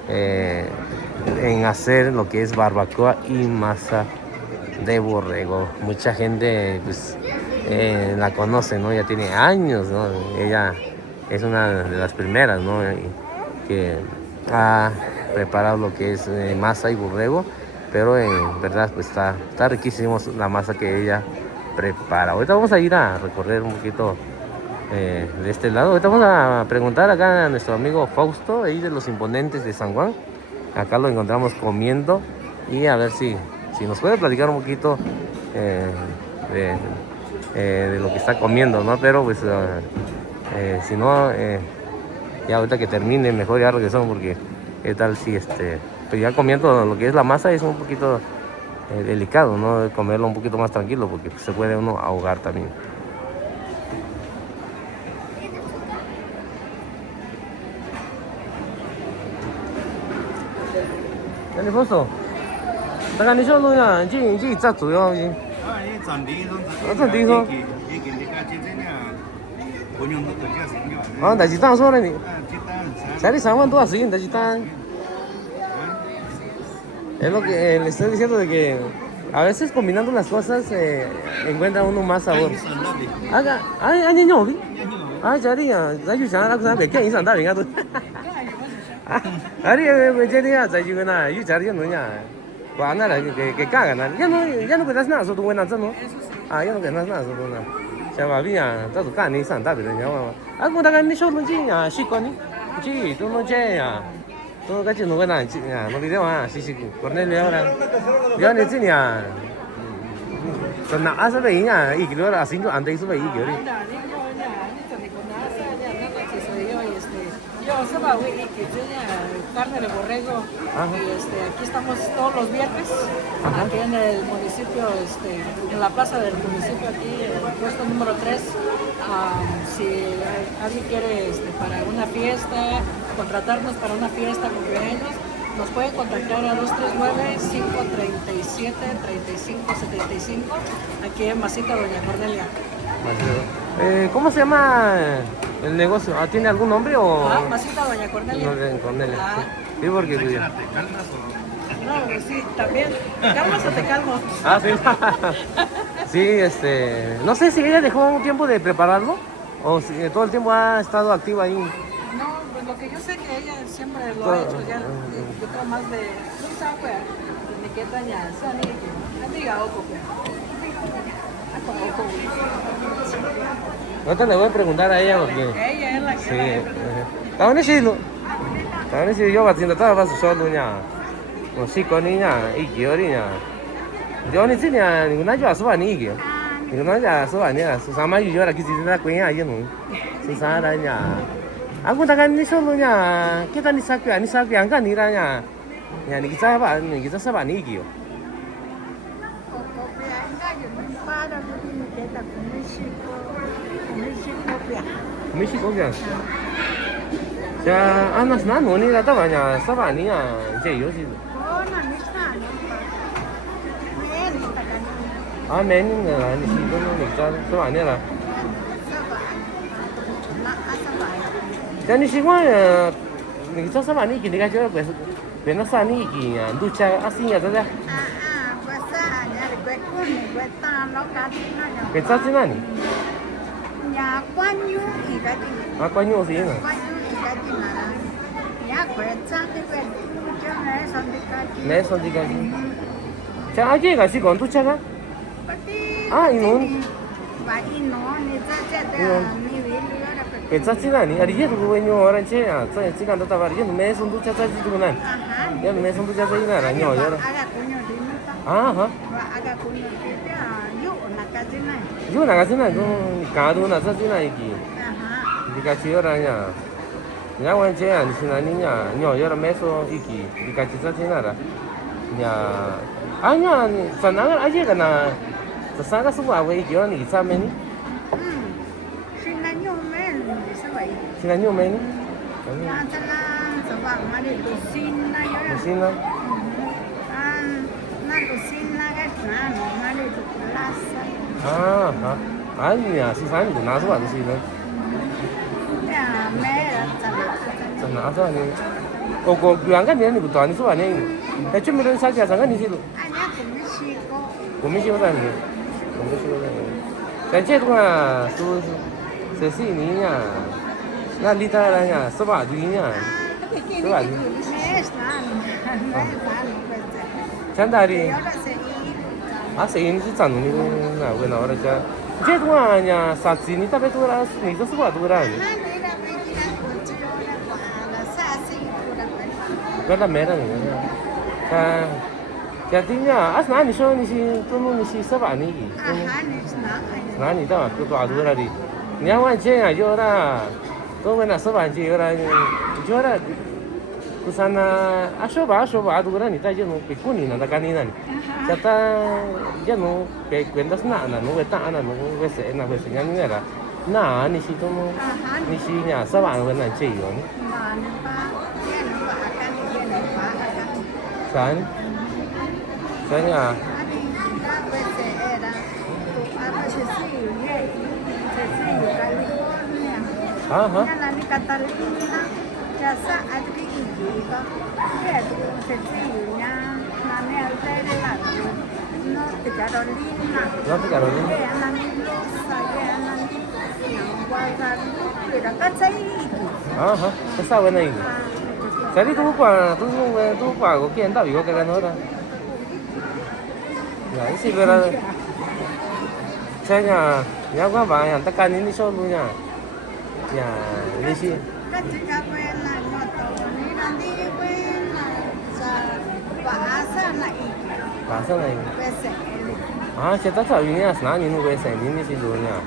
En hacer lo que es barbacoa y masa de borrego. Mucha gente, pues, la conoce, ¿no? Ya tiene años, ¿no? Ella es una de las primeras, ¿no? Que ha preparado lo que es masa y borrego, pero en verdad, pues está riquísimo la masa que ella prepara. Ahorita vamos a ir a recorrer un poquito de este lado. Ahorita vamos a preguntar acá a nuestro amigo Fausto, ahí de los imponentes de San Juan. Acá lo encontramos comiendo y a ver si nos puede platicar un poquito de lo que está comiendo, ¿no? Pero pues si no, ya ahorita que termine mejor ya regresamos porque qué tal si pues ya comiendo lo que es la masa es un poquito delicado, ¿no? Comerlo un poquito más tranquilo porque se puede uno ahogar también. Anh Fausto,大家你说呀，这咋主要的？暂停说。但是当说了你，才你3万多少时间？但是当。Es lo que le estoy diciendo de que a veces combinando las cosas encuentra uno más sabor. Anh nhỏ đi. Chả đi à, giá chú chả là để cái ý sản đại bình à tôi. Đi chơi đi à, giá chú cái này, chú chả đi nữa nha. Và anh là cái cá cái này, nó cái nào số tôi quên chân nó. Nó cái nào số tôi nào. Chả bảo đi à, tao tụi cá này sản đại bình nhau mà. Cũng đang đi show luôn chứ à, shit con đi. Chứ tôi nói chơi à. Tôi cái chuyện nó cái này chị à nó đi đâu à xí Cornelia là giờ này chị à Sa naasa ba niya? Iglo ra asin ko antay su ba iglo ri. Yo soy Willy, que tiene carne de borrego. Ajá. Y aquí estamos todos los viernes, Ajá. aquí en el municipio, en la plaza del municipio, aquí, el puesto número 3. Si alguien quiere para una fiesta, contratarnos para una fiesta, cumpleaños, nos pueden contactar a 239-537-3575, aquí en Masita Doña Cornelia. ¿Cómo se llama el negocio? ¿Tiene algún nombre o...? Masita Doña Cornelia. No, de Cornelia. Ah. Sí, porque... No, sí, también. ¿Calmas o te calmo? Ah, sí. Sí, no sé si ella dejó un tiempo de prepararlo o si todo el tiempo ha estado activa ahí. No, pues lo que yo sé que ella siempre lo ha hecho ya. Yo creo más de... No sabes, pues, ni qué taña, amiga, ojo, pues. Ahorita le voy a preguntar a ella porque... Ella es la que... Sí. Tahun ni silo. Tahun ni silo yo batin ta ba su solo nya. O si ko ni nya iki ori nya. Yo ni si nya ni na jo aso ni iki. Ni na ja aso ni la su sama yu yo la ki si na kwen ya yin. Su sa da nya. Aku ta kan ni solo nya. Kita ni sa kwen kan ni ra nya. Nya ni ki sa ba ni iki yo. Mishi ko bien. Ya, anas na no ni la ta ba nya sa ba ni ya. Je yo si. Ah, men ni la ni si ko ni ta sa ba ni la. Ya ni si wa ni sa ba ni ki ni ka jo pues. Pero sa ni ki ya ducha así ya ta. Que sa si na ni? Nhà quan nhu thì cái gì Ah, kwa nyo si na. quan nhu thì cái gì là nhà quẹt sang cái quẹt chứ này xong thì cái gì Ne son di ka ji. Ja aje ga si gon ducha ga. Ah, inon. và in nó này ra chết đấy ni về lừa là cái Que sa si na ni? Ari je tu ko nyo ora che ya. Sa si kan ta ba ri me son ducha sa ji tu na. aha Ya me son ducha sa ina ra nyo yo ra. aga punya di mana Ah, ha. và aga punya di dia yuk nak cái này Yo na ga si na ko ka do na sa si na iki. aha Di ka chi yo ra nya. Nya wan che ya ni si na ni nya nyo yo ra me so iki. Di ka chi sa si na ra. Nya anya ni sa na ga aje ga na. Sa sa ga su wa we iki yo ni sa me ni. xin là nhiều men thì sao vậy Si na nyo me ni. là cho là sao vậy mà đi tu xin là yo Si na. na tu xin là cái nào mà đi tu clase Ah, ha. Aña, si sa ni na so wa si na. ya mẹ cho là Sa na so ni. O ko yang kan ni bu ta ni so wa ni. Ta chu mi ren sa ja sa ga ni si lu. anh nhá cũng biết gì cô 我们修的呢，我们修的呢。在这段啊，是是你呀，那里头人呀，十八岁呀，十八岁。 mẹ san nó bây giờ 现在的 nhớ là sẽ ý 啊，谁你是长你那为哪了家？这段呀，啥子你特别多了，你这十八多了， ha đi ra bên kia của chị là quả là xa xỉ của là bên 原来没了你。啊，家庭呀，啊，那你说你是都弄你是十八年的， ha đi nó anh 那你到多少多了的？你要万钱呀，有了，都问那十八岁有了，有了。 Kusana aso ba tu ni ta je no pe kuni na ta kani na ni. Ta je no pe kwenda sna na no ta na no we se na we se nya ni la. Na ni si to no ni si nya sa ba we na che yo ni. mà nó ba kia nó bà cái này kia nó bà cái Sa ni. Sa nya. anh đi ra bên sẽ ra tụ apa sẽ xỉ nhé sẽ xỉ California Ha ha. nhà là đi Catalina jasa ada di Igi kok ya tu sẽ xỉ nha là nè đây đây là nó từ cả đó linh mà Nó cái cả rồi ni. để anh đi lúc saya anh đi qua ra lúc để đã cắt dây Ha ha. Cái sao bên này? Sa đi tu qua có kiện tao có cái nó đó. Ya, isi bera. Sa nya, ya qua ba ya ta kani ni so lu nya. Ya, ni si. cắt chỉ cả bên là nhỏ tổ đi làm đi bên là sa và sa này Ba sa này. bên sẽ 아, 제가 잡이냐, 나니 누구에서 니니 시도냐.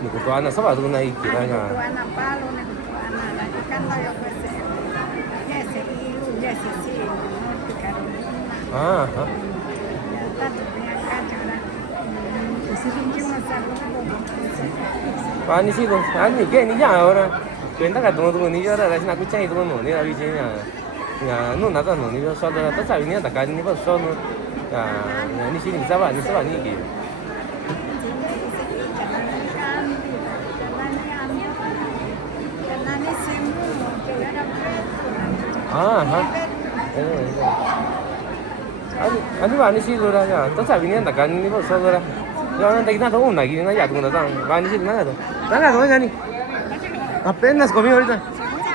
누구 또 하나 서봐 누구나 Ay, 있기라냐. tu ana palo, ne tu ana la que canta yo pues ese ilu, ese sí, no te Carolina. 아, Tanto bien acá, chara. Ese pinche uno saco. 아니 시도 아니 이게 니냐 ahora. Cuenta que tú ni yo ahora la escucha y tú no ni la viña. Ya, no nada no ni yo solo la taza venía de acá ni por solo. Ya, ni si ni sabía ni que. 아, 아니 많이 시도라 야. taza venía de acá ni por solo. Ya no te quitas todo una aquí, no ya tú no tan. Van si nada. Nada, no ya ni. Apenas comí ahorita.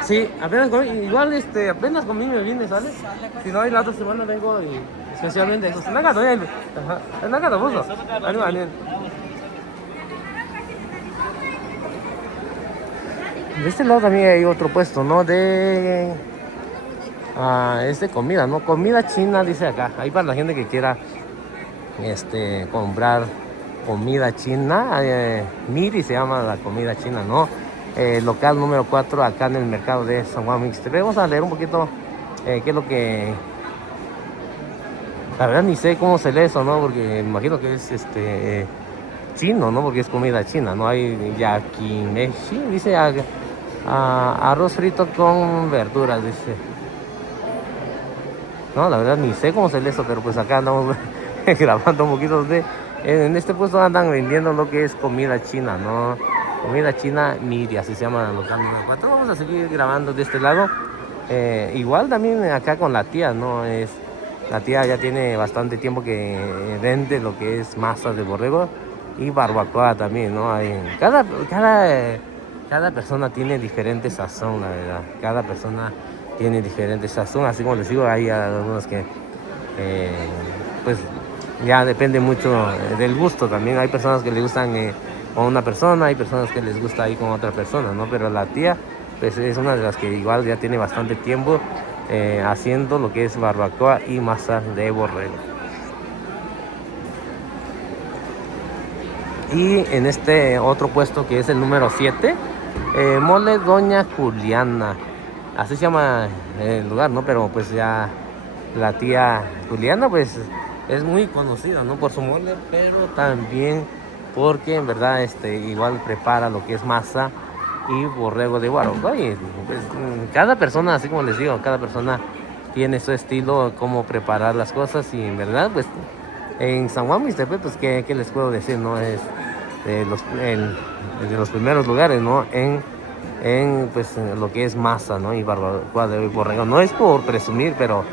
Sí, apenas comí. Igual apenas comí me vine, ¿sale? Si no, la otra semana vengo y especialmente eso. Nada, no ya. Ajá. Nada, no puso. 아니. De este lado también hay otro puesto, ¿no? Es de comida, ¿no? Comida china, dice acá. Ahí para la gente que quiera comprar comida china. Miri se llama la comida china, ¿no? Local número 4 acá en el mercado de San Juan Mixtepec. Vamos a leer un poquito qué es lo que... La verdad ni sé cómo se lee eso, ¿no? Porque me imagino que es chino, ¿no? Porque es comida china, ¿no? Hay yakimeshi, dice arroz frito con verduras, dice. No, la verdad ni sé cómo se lee eso, pero pues acá andamos grabando un poquito en este puesto andan vendiendo lo que es comida china, ¿no? Comida china Miri, así se llama local número 4. Vamos a seguir grabando de este lado. Igual también acá con la tía, ¿no? La tía ya tiene bastante tiempo que vende lo que es masa de borrego y barbacoa también, ¿no? Cada persona tiene diferente sazón, la verdad. Cada persona tiene diferente sazón. Así como les digo, hay algunos que pues ya depende mucho del gusto también. Hay personas que les gustan con una persona, hay personas que les gusta ir con otra persona, ¿no? Pero la tía pues es una de las que igual ya tiene bastante tiempo haciendo lo que es barbacoa y masa de borrego. Y en este otro puesto que es el número 7, mole Doña Juliana, así se llama el lugar, ¿no? Pero pues ya la tía Juliana pues es muy conocida, ¿no? Por su mole, pero también porque en verdad igual prepara lo que es masa y borrego de barbacoa. Y pues, cada persona, así como les digo, cada persona tiene su estilo, cómo preparar las cosas. Y en verdad pues en San Juan Mixtepec, pues ¿qué les puedo decir? No es de los primeros lugares, ¿no? En pues lo que es masa, ¿no? Y barbacoa de borrego. No es por presumir, pero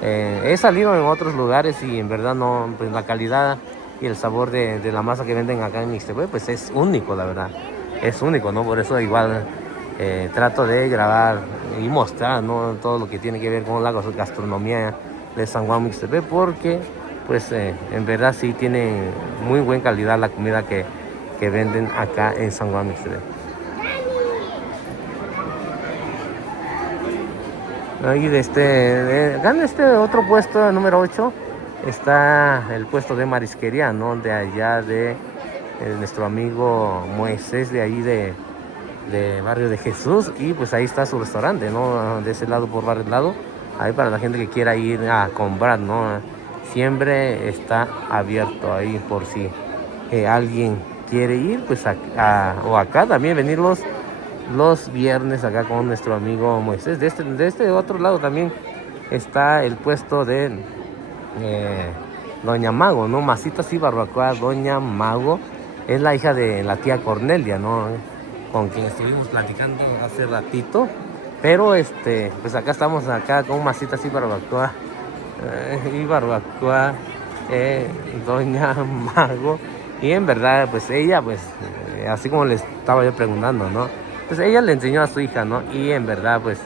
he salido en otros lugares y en verdad no, pues la calidad y el sabor de la masa que venden acá en Mixtepec pues es único, la verdad. Es único, ¿no? Por eso igual trato de grabar y mostrar, ¿no? Todo lo que tiene que ver con la gastronomía de San Juan Mixtepec, porque pues en verdad sí tiene muy buena calidad la comida que venden acá en San Juan Mixtepec. Ahí acá en este otro puesto, número 8, está el puesto de marisquería, ¿no? De allá de nuestro amigo Moisés, de ahí de Barrio de Jesús. Y pues ahí está su restaurante, ¿no? De ese lado, por varios lados. Ahí para la gente que quiera ir a comprar, ¿no? Siempre está abierto ahí por si alguien quiere ir, pues o acá también venir los viernes acá con nuestro amigo Moisés. De este otro lado también está el puesto de Doña Mago, ¿no? Masitas y barbacoa Doña Mago. Es la hija de la tía Cornelia, ¿no? Con quien estuvimos platicando hace ratito. Pero pues acá estamos con masitas y barbacoa Doña Mago. Y en verdad pues ella pues así como les estaba yo preguntando, ¿no? Pues ella le enseñó a su hija, ¿no? Y en verdad pues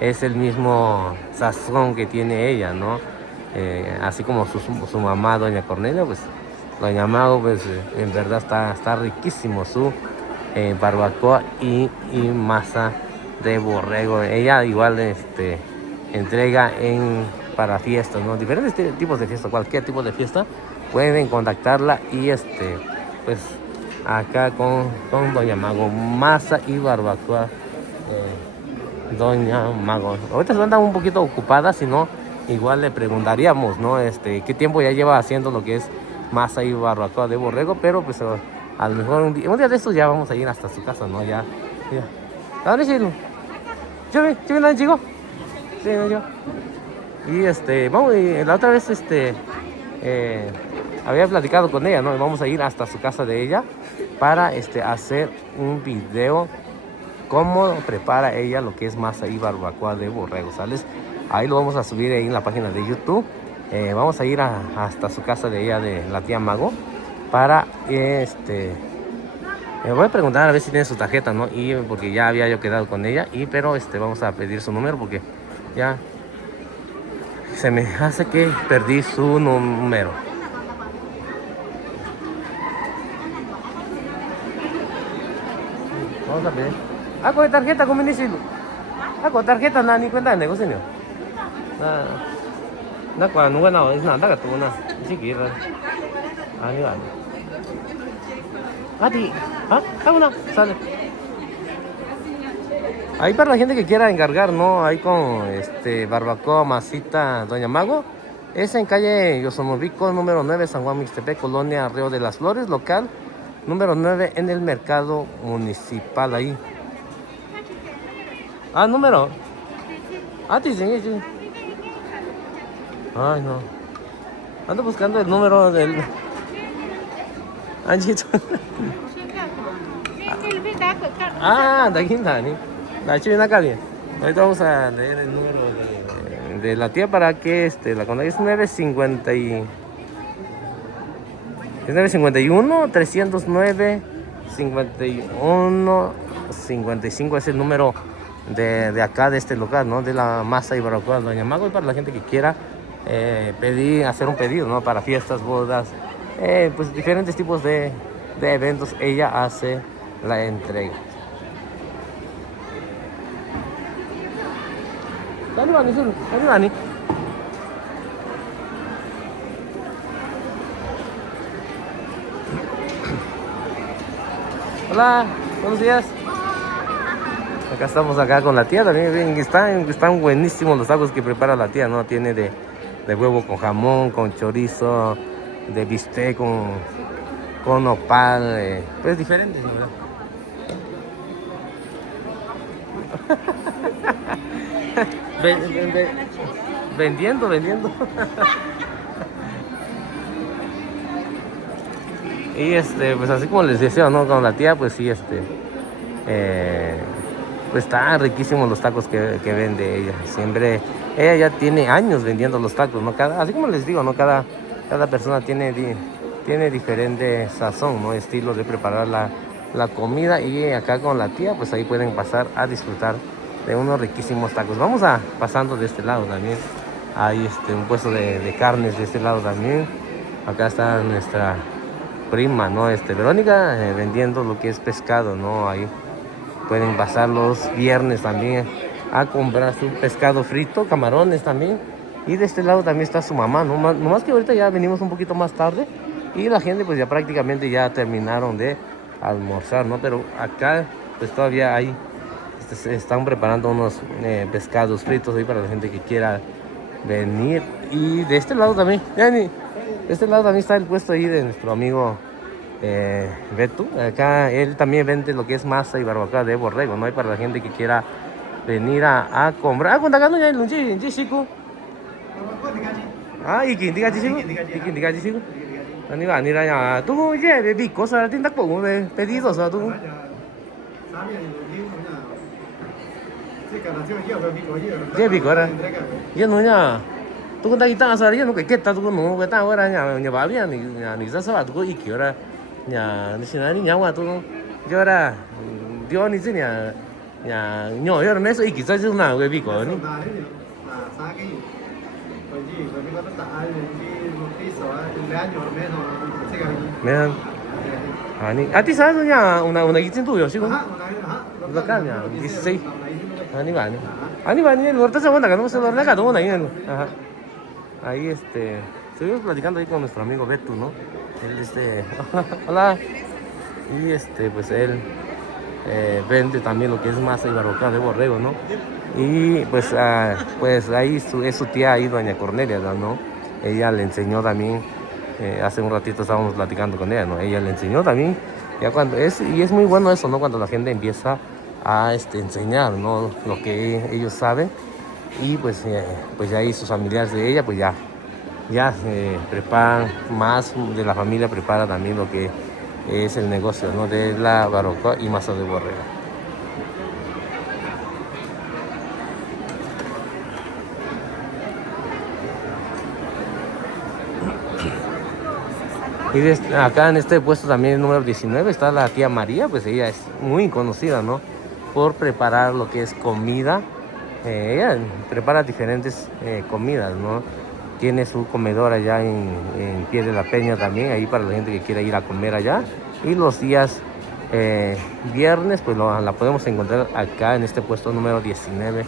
es el mismo sazón que tiene ella, ¿no? Así como su mamá Doña Cornelia, pues Doña Mago pues en verdad está riquísimo su barbacoa y masa de borrego. Ella igual entrega para fiestas, ¿no? Diferentes tipos de fiesta, cualquier tipo de fiesta, pueden contactarla y pues acá con Doña Mago, masa y barbacoa. Doña Mago, ahorita se andan un poquito ocupadas, si no, igual le preguntaríamos, ¿no? Qué tiempo ya lleva haciendo lo que es masa y barbacoa de borrego, pero pues a lo mejor un día de estos ya vamos a ir hasta su casa, ¿no? Ya. ¿Dónde es ¿Yo vi chico? Sí, no yo. Y vamos, y la otra vez había platicado con ella, ¿no? Vamos a ir hasta su casa de ella para hacer un video cómo prepara ella lo que es masa y barbacoa de borrego, ¿sales? Ahí lo vamos a subir ahí en la página de YouTube. Vamos a ir hasta su casa de ella, de la tía Mago, para me voy a preguntar a ver si tiene su tarjeta, ¿no? Y porque ya había yo quedado con ella, pero vamos a pedir su número porque ya se me hace que perdí su número. Vamos a pedir. Con tarjeta, ¿cómo dice? Con tarjeta, nada, ni cuenta de negocio, ¿no? Cuando no es nada, que tú no, sí que era. Ni va. Una, sale. Ahí para la gente que quiera encargar, ¿no? Ahí con barbacoa, masita, Doña Mago. Es en calle Yosonovico, número 9, San Juan Mixtepec, Colonia Río de las Flores, local número 9 en el mercado municipal ahí. Número. Dicen. Ay, no. Ando buscando el número del Anjito. De aquí está, ¿ni? La china acá bien. Ahorita vamos a leer el número de la tía para que la contacte. Es 951 309 51 55. Es el número de acá, de este local, ¿no? De la masa y barbacoa de Doña Mago. Y para la gente que quiera hacer un pedido, ¿no? Para fiestas, bodas, pues diferentes tipos de eventos, ella hace la entrega. Dani. Hola, buenos días. Acá estamos con la tía también. Están buenísimos los tacos que prepara la tía, ¿no? Tiene de huevo con jamón, con chorizo, de bistec con nopal, pues diferentes, ¿verdad? Vendiendo. Y pues así como les decía, ¿no? Con la tía, pues sí, pues están riquísimos los tacos que vende ella. Siempre, ella ya tiene años vendiendo los tacos, ¿no? Así como les digo, ¿no? Cada persona tiene diferente sazón, ¿no? Estilo de preparar la comida. Y acá con la tía, pues ahí pueden pasar a disfrutar de unos riquísimos tacos. Vamos pasando de este lado también. Hay un puesto de carnes de este lado también. Acá está nuestra prima, ¿no? Verónica, vendiendo lo que es pescado, ¿no? Ahí pueden pasar los viernes también a comprar su pescado frito, camarones también. Y de este lado también está su mamá, ¿no? Nomás que ahorita ya venimos un poquito más tarde y la gente pues ya prácticamente ya terminaron de almorzar, ¿no? Pero acá pues todavía hay, están preparando unos pescados fritos ahí para la gente que quiera venir. Y de este lado también, de este lado también está el puesto ahí de nuestro amigo Beto. Acá él también vende lo que es masa y barbacoa de borrego, ¿no? Y para la gente que quiera venir a comprar. ¿Cuánto gano ya el lunch? ¿Chico? 이긴 네가 지시고? 아니가 아니라냐. 또 이제 믿고 살아 뛴다 보고 왜 배디서서 또. 이제 믿거라. 이제 너냐? 또 근데 이따 가서 이제 너 깼다 또 너 깼다 뭐라냐. 냐 밥이야 냐 니서서 와도 이기어라. 냐 신나니 냐와 또 저라. 디오니즈냐. 냐 녀여 내서 이기서 주나 왜 믿거니? Meron. Ati sa niya una gitin tuyo sigo. Lakan niya 16. Ani ba ni? Lugar ta sa wala ka no sa lugar na ka no na yun. Ahí se estuvimos platicando ahí con nuestro amigo Beto, ¿no? Él, hola. Y pues él vende también lo que es masa y barbacoa de borrego, ¿no? Y pues ahí es su tía ahí, doña Cornelia, ¿no? Ella le enseñó también, hace un ratito estábamos platicando con ella, ¿no? Ella le enseñó también, ya y es muy bueno eso, ¿no? Cuando la gente empieza a enseñar, ¿no? Lo que ellos saben, y pues ya ahí sus familiares de ella, pues ya preparan más de la familia, prepara también lo que es el negocio, ¿no? De la barbacoa y masa de borrego. Y acá en este puesto también, número 19, está la tía María, pues ella es muy conocida, ¿no? Por preparar lo que es comida. Ella prepara diferentes comidas, ¿no? Tiene su comedor allá en Pie de la Peña también, ahí para la gente que quiera ir a comer allá. Y los días viernes, pues la podemos encontrar acá en este puesto número 19.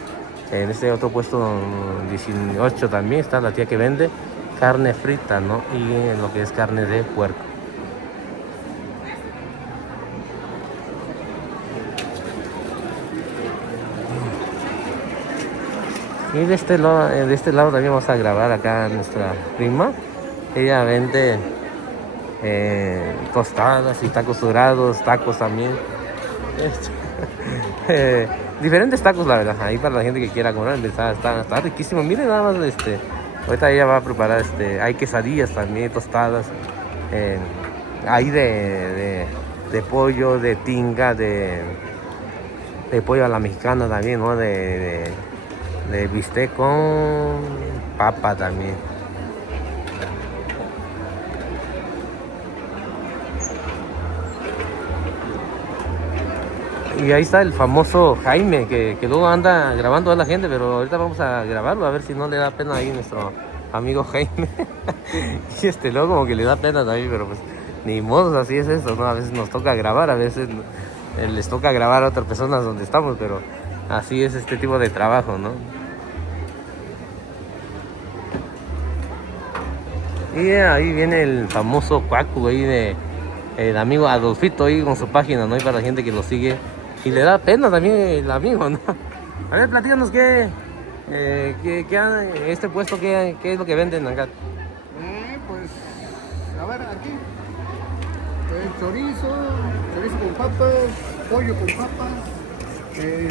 En este otro puesto 18 también está la tía que vende carne frita, ¿no? Y en lo que es carne de puerco. Y de este lado también vamos a grabar acá a nuestra prima. Ella vende tostadas y tacos dorados, tacos también. Diferentes tacos, la verdad, ahí para la gente que quiera comer, está riquísimo. Miren nada más, ahorita ella va a preparar, hay quesadillas también, tostadas, hay de pollo, de tinga, de pollo a la mexicana también, ¿no? De bistec con papa también. Y ahí está el famoso Jaime, que luego anda grabando a la gente, pero ahorita vamos a grabarlo, a ver si no le da pena ahí nuestro amigo Jaime. Y luego como que le da pena también, pero pues ni modo, así es esto, ¿no? A veces nos toca grabar, a veces les toca grabar a otras personas donde estamos, pero así es este tipo de trabajo, ¿no? Y ahí viene el famoso Cuacu ahí el amigo Adolfito ahí con su página, ¿no? Y para la gente que lo sigue. Y le da pena también el amigo, ¿no? A ver, platícanos qué este puesto, qué es lo que venden acá. Pues, a ver, aquí. Chorizo con papas, pollo con papas,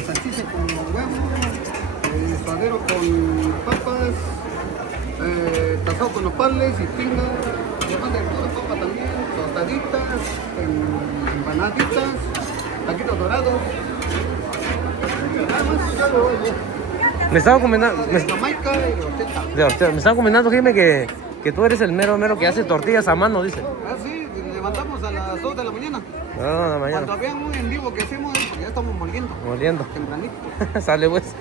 salchicha con huevo, suadero con papas, tazado con nopales y pinga, además de papa también, tostaditas, empanaditas, taquitos dorados. Me estaba comentando, Jamaica y horchata. me estaba comentando, Jaime, que tú eres el mero que hace tortillas a mano, dice. Ah, sí, levantamos a las 2 de la mañana. No, la mañana. Cuando había un en vivo que hacemos, porque ya estamos moliendo. Tempranito. Sale pues.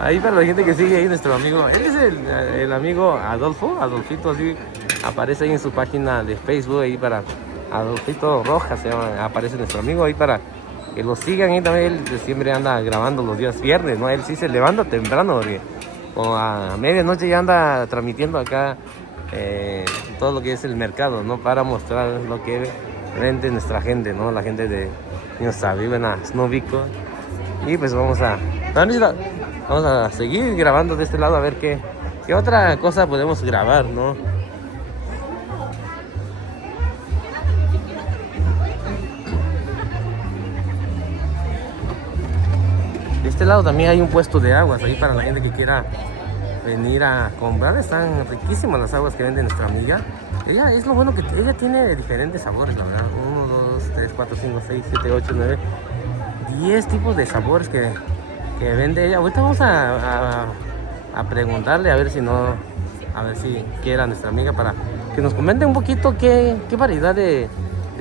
Ahí para la gente que sigue ahí, nuestro amigo, él es el amigo Adolfito, así aparece ahí en su página de Facebook, ahí para Adolfito Rojas, se llama, aparece nuestro amigo ahí para que lo sigan. Y también él siempre anda grabando los días viernes, ¿no? Él sí se levanta temprano, porque como a medianoche ya anda transmitiendo acá todo lo que es el mercado, ¿no? Para mostrar lo que vende nuestra gente, ¿no? La gente de vive en Snovico. Y pues vamos a seguir grabando de este lado, a ver qué otra cosa podemos grabar, ¿no? De este lado también hay un puesto de aguas ahí para la gente que quiera venir a comprar. Están riquísimas las aguas que vende nuestra amiga. Ella, es lo bueno que ella tiene diferentes sabores, la verdad. 1, 2, 3, 4, 5, 6, 7, 8, 9, 10 tipos de sabores que vende ella. Ahorita vamos a preguntarle a ver si quiera nuestra amiga para que nos comente un poquito qué variedad de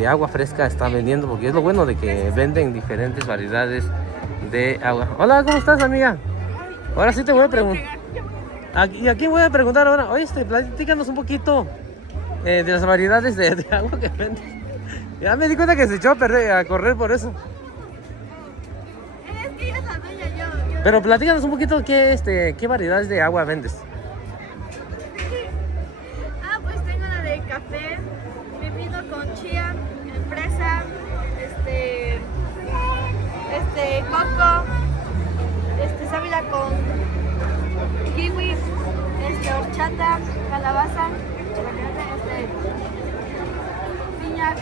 agua fresca está vendiendo, porque es lo bueno de que venden diferentes variedades de agua. Hola, ¿cómo estás, amiga? Ahora sí te voy a preguntar. ¿Y a quién voy a preguntar ahora? Oye, platícanos un poquito de las variedades de agua que vendes. Ya me di cuenta que se echó a correr por eso. Es que yo sabía yo. Pero platícanos un poquito qué variedades de agua vendes.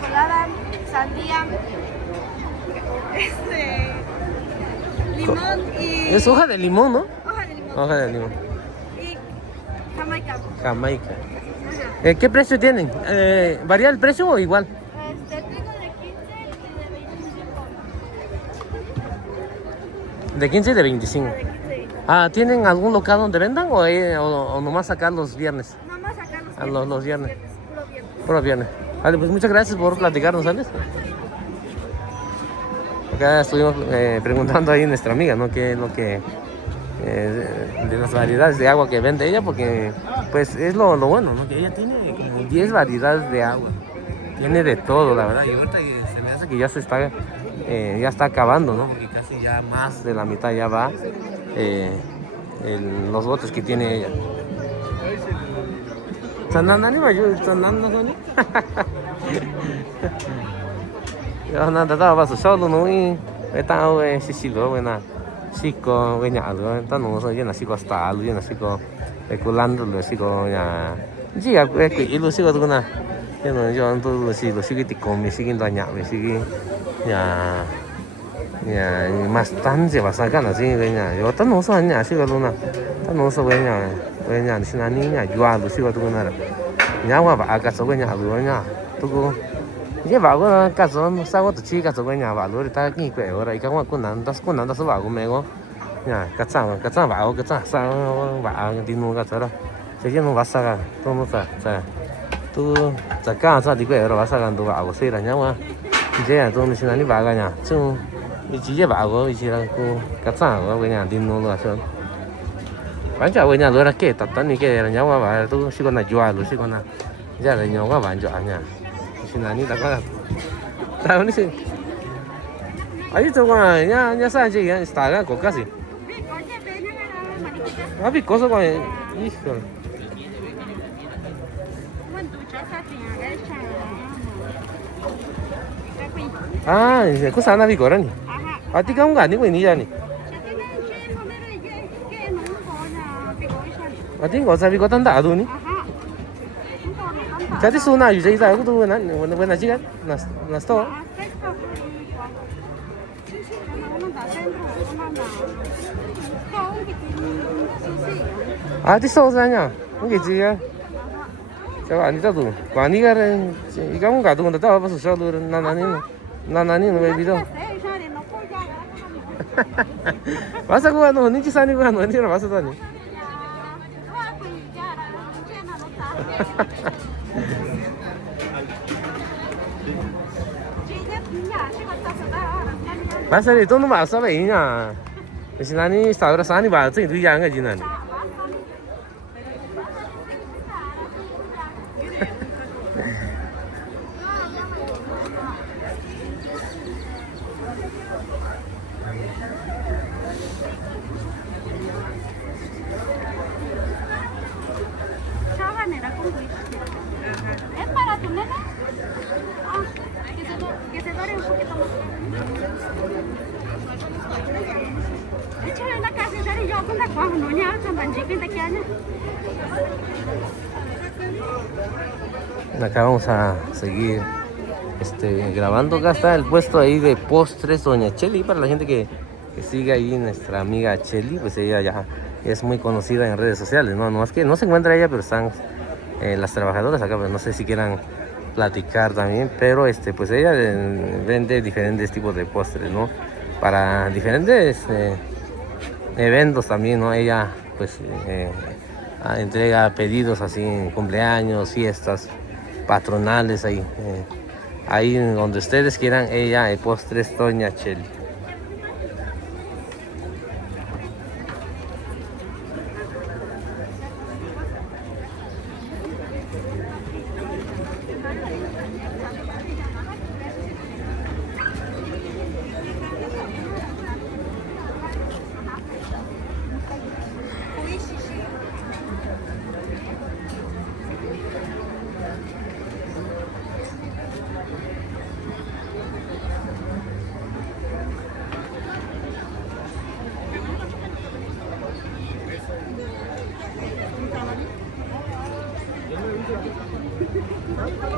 colada, sandía, limón y... Es hoja de limón, ¿no? Hoja de limón. Hoja de limón. Y jamaica. Jamaica. Ajá. ¿Qué precio tienen? ¿Varía el precio o igual? Trigo de 15 y de 25. De 15 y de 25. De 15. Ah, ¿tienen algún local donde vendan o nomás acá los viernes? Nomás acá Los viernes. puro viernes. Puro viernes. Vale, pues muchas gracias por platicarnos, ¿sabes? Acá estuvimos preguntando ahí a nuestra amiga, ¿no? ¿Qué es lo que... de las variedades de agua que vende ella? Porque, pues, es lo bueno, ¿no? Que ella tiene como 10 variedades de agua. Tiene de todo, la verdad. Y ahorita se me hace que ya se está... ya está acabando, ¿no? Porque casi ya más de la mitad ya va los botes que tiene ella. ¿Sanandani mayo? ¿Sanandani? Yo nada estaba solo, ¿no? Y estaba sisilo, buena. Chico, buena algo. Entonces no soy llena chico hasta algo, llena chico especulando, lo chico ya. Sí, y lo sigo alguna. Yo ando lo sigo tico, me siguen dañando, me siguen ya. Ya, más tan se va a sacar así, veña. Yo no soy niña, sigo alguna. No soy veña, si una niña, yo ando sigo alguna. Ya va a casa, veña, veña. Tú lleva algo caso, no sabe tu chica, tu veña, valor, está aquí, pero ahora hay que con nada, se va a comer. Ya, cazaba, va, va, dino, cazara. Se llena va a sacar, todo no está, tú sacas, digo, ahora vas sacando va a gozar, ya va. Ya, tú no si nadie va a ganar, tú. Y si lleva algo, y si la cazaba, veña, dino, lo hace. Vaya, veña, lo era que, tan ni que era, ya va, tú si con ayuda, lo si con la. Ya le ño va, va, ya. Si nadie la caga. ¿Sabes ni si? Ahí te voy a, ya sabes, ya está acá, casi. Ah, picoso con el. Hijo. Ah, ¿qué sana vigorani? ¿A ti qué un gani güey ni ya ni? ¿A ti qué sabe qué tan dado ni? Jadi suna juga itu aku tuh benar sih kan, nas tau. Ah, di soalnya, mungkin sih ya. Coba ini tuh, pani kan, kamu nggak tuh nggak tahu apa susah tuh nanani lebih itu. Masa gua nih cisani gua nih masa tadi. Masa itu nu masa begini, di sini saudara sani bahasa itu yang aja nih. ¿Es para tu nena? Ah, que se dore un poquito más. Échale la casa y yo con la cuaja, no ya, también chiquita que hay. Acá vamos a seguir grabando. Acá está el puesto ahí de postres Doña Cheli. Para la gente que sigue ahí, nuestra amiga Cheli, pues ella ya es muy conocida en redes sociales, ¿no? No es que no se encuentra ella, pero están las trabajadoras acá, pues no sé si quieran platicar también, pero pues ella vende diferentes tipos de postres, ¿no? Para diferentes eventos también, ¿no? Ella pues entrega pedidos así en cumpleaños, fiestas patronales ahí, ahí donde ustedes quieran, ella postres Doña Cheli.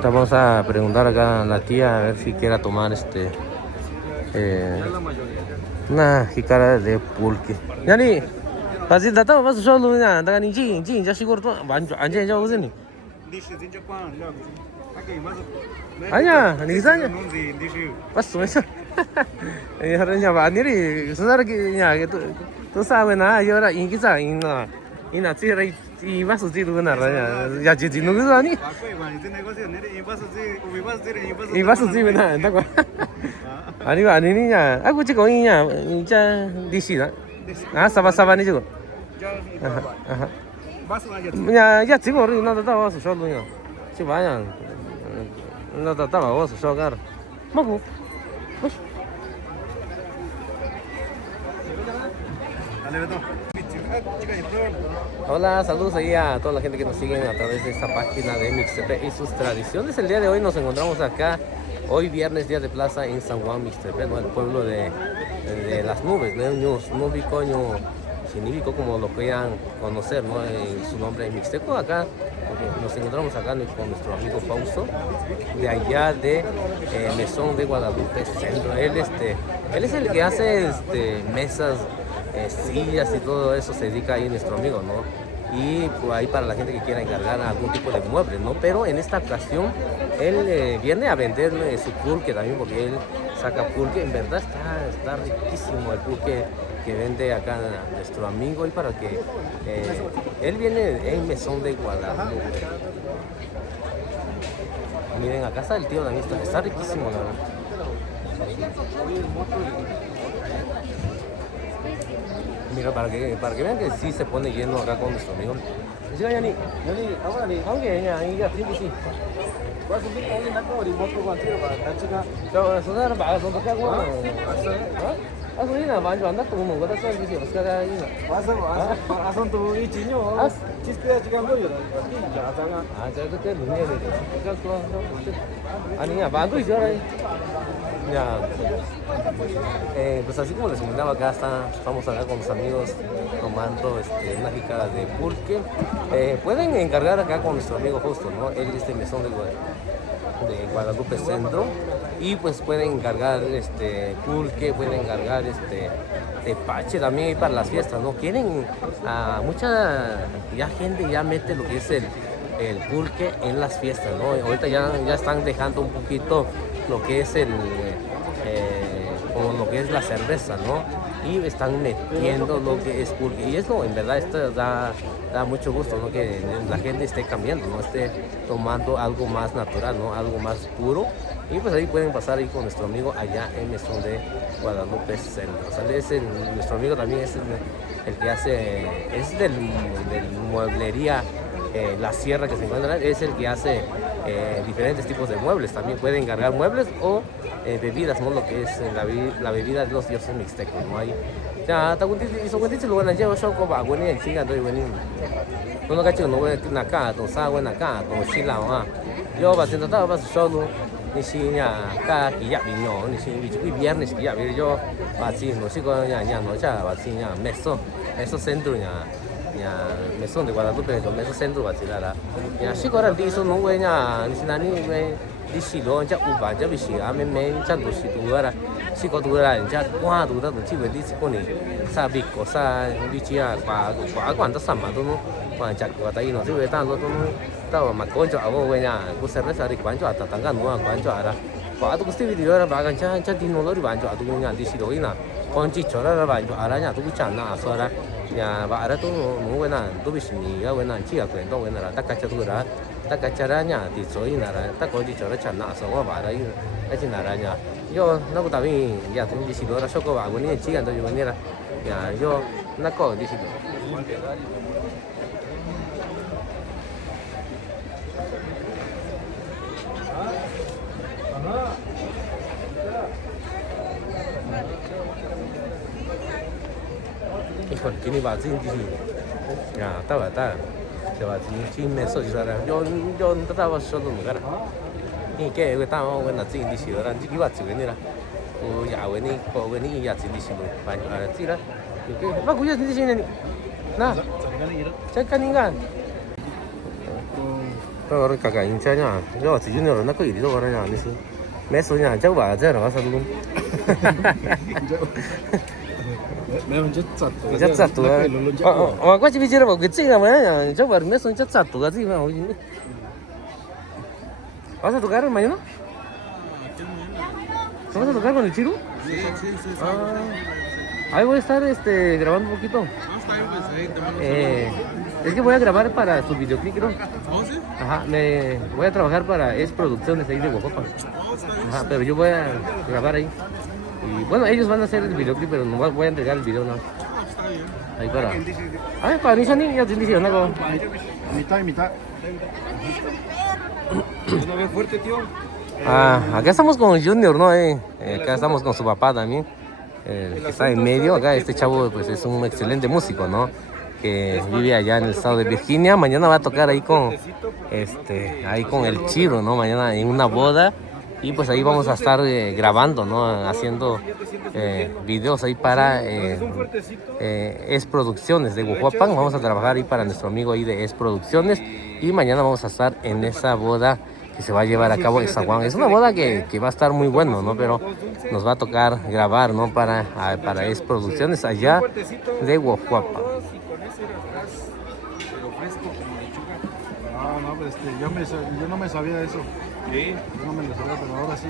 Ahorita vamos a preguntar acá a la tía a ver si quiera tomar una jícara de pulque. Yani, así tratamos vas solo ya, daga ni ji ya sigur to anje ya usen. Aña, ni saña. Pas eso. Haranya ba ni ri sudar ki ya que tú sabes na yo era ingiza ina tira y vas a decir una raya ya ji no gusta ni. Y vas a decir na, ¿está con? 아니 니냐 아구 지금 이냐 진짜 디시다 아 사바 니 지금 야 지금 우리 나도 다 와서 쇼도요 지금 와야 나도 다 와서 쇼가르 먹고 Hola, saludos ahí a toda la gente que nos sigue a través de esta página de Mixtepec y sus tradiciones. El día de hoy nos encontramos acá, hoy viernes, día de plaza en San Juan Mixtepec, ¿no? El pueblo de las nubes, ¿no? Nubico, Siníbico, como lo quieran conocer, ¿no? Su nombre es Mixteco. Acá nos encontramos acá con nuestro amigo Fausto, de allá de Mesón de Guadalupe Centro. Él es el que hace mesas, sillas y todo eso, se dedica ahí nuestro amigo, ¿no? Y pues, ahí para la gente que quiera encargar algún tipo de muebles, ¿no? Pero en esta ocasión él viene a vender su pulque también, porque él saca pulque. En verdad está riquísimo el pulque que vende acá nuestro amigo, y para que él viene en Mesón de Guadalupe. Miren, acá está el tío también, está riquísimo, la verdad. Mira, para que vean que sí se pone lleno acá con nuestro amigo. Dice, yani, ahora ni aunque ya tiene sí. Vas a subir a una torre y moto con tiro para la chica. Yo eso era para eso que hago. Ah, soy una banjo anda como un guata soy dice, buscar ahí. Vas a tu y chiño. Chispe chica no yo. Ya está. Ah, ya que lunes de. Ani ya banjo y yo ahí. Ya, pues así como les comentaba, acá estamos acá con los amigos tomando una jícara de pulque. Pueden encargar acá con nuestro amigo Justo, ¿no? Él es de Mesón de Guadalupe Centro, y pues pueden encargar pulque, pueden encargar tepache también para las fiestas, ¿no? Quieren mucha gente ya mete lo que es el pulque en las fiestas, ¿no? Ahorita ya están dejando un poquito lo que es como lo que es la cerveza, ¿no? Y están metiendo lo que es pulque. Y eso, en verdad, esto da mucho gusto, ¿no? Que la gente esté cambiando, ¿no? Esté tomando algo más natural, ¿no? Algo más puro. Y pues ahí pueden pasar ahí con nuestro amigo allá en Mesón de Guadalupe Centro. ¿Sale? Nuestro amigo también es el que hace, es del mueblería La Sierra, que se encuentra, es el que hace diferentes tipos de muebles. También pueden encargar muebles o bebidas, ¿no? Lo que es la bebida de los dioses mixtecos, ¿no? Ahí ya está cuenta lugar la llevo yo como agua ni chica doy bueno no cacho no voy a acá to sa buena acá to si la yo va haciendo todo va solo ni si ya acá y ya vino ni si viernes y ya vi yo va si no si con ya no ya va si ya eso centro ya Mesón de Guadalupe, yo Mesón Centro va a tirar. Ya si ahora dice no voy a ni si nani dice lo ya uva ya visi a me ya no si tu ahora si con tu ahora ya cuando tu da tu dice con ni sabe cosa dice a cuando sama tu no cuando ya cuando ahí no se ve tanto tu no estaba más concho a vos ya pues cerveza de cuánto hasta tanga no cuánto ahora cuando tu video ahora va a ya dino lo ribancho a tu ya dice lo ina con chicho ahora ribancho ahora ya tu chana ahora ya va ahora tu no buena tu bisni ya buena chica cuento buena la tacacha tu ra tacacharannya di soy nara tak kau di cara cana semua bara ini aja naranya yo nak tapi ya tu di situ orang sokong aku ni cikan tu juga ni lah ya yo nak kau di situ ikut kini bazin di sini ya tahu tak 제가 지금 메시지라 요 따라와 서도 뭐가라 이게 왜 따와 왜 나지 인디시라 이게 왔지 왜니라 그 야외니 거weni 야 진디시로 많이 알았지라 이게 막 그냥 진디시니 나 잠깐인가 Tao rồi cả cả những chơi nhá, do chỉ junior nó có gì đâu rồi nhá, mình sư, mấy số nhà cháu bà chơi là bao sao luôn. Meron chất sạch. Chất sạch tụi. Quá chỉ biết chơi là cái gì là mấy cháu bà mấy số chất sạch tụi cái gì mà không gì. ¿Vas a tocar mañana? ¿Vas a tocar con el Chiru? Sí. Ahí voy a estar grabando un poquito. Es que voy a grabar para su videoclip, creo. Ajá, me voy a trabajar para Es Producciones ahí de Oaxaca. Ajá, pero yo voy a grabar ahí. Y bueno, ellos van a hacer el videoclip, pero no voy a entregar el video, ¿no? Ahí para. Ay, para Nishani, ya te dije, ¿no? Mitad y mitad. Una vez fuerte, tío. Acá estamos con Junior, ¿no? Acá estamos con su papá también, que está en medio. Acá este chavo pues es un excelente músico, ¿no? Que vive allá en el estado de Virginia. Mañana va a tocar ahí con el Chiro, ¿no? Mañana en una boda. Y pues ahí vamos a estar grabando, ¿no? Haciendo videos ahí para Es Producciones de Huajuapan. Vamos a trabajar ahí para nuestro amigo ahí de Es Producciones. Y mañana vamos a estar en esa boda que se va a llevar a cabo en Zaguán. Es una boda que va a estar muy bueno, ¿no? Pero nos va a tocar grabar, ¿no? Para Es Producciones allá de Huajuapan. No, pues yo no me sabía eso. Sí. Yo no me lo sabía, pero ahora sí.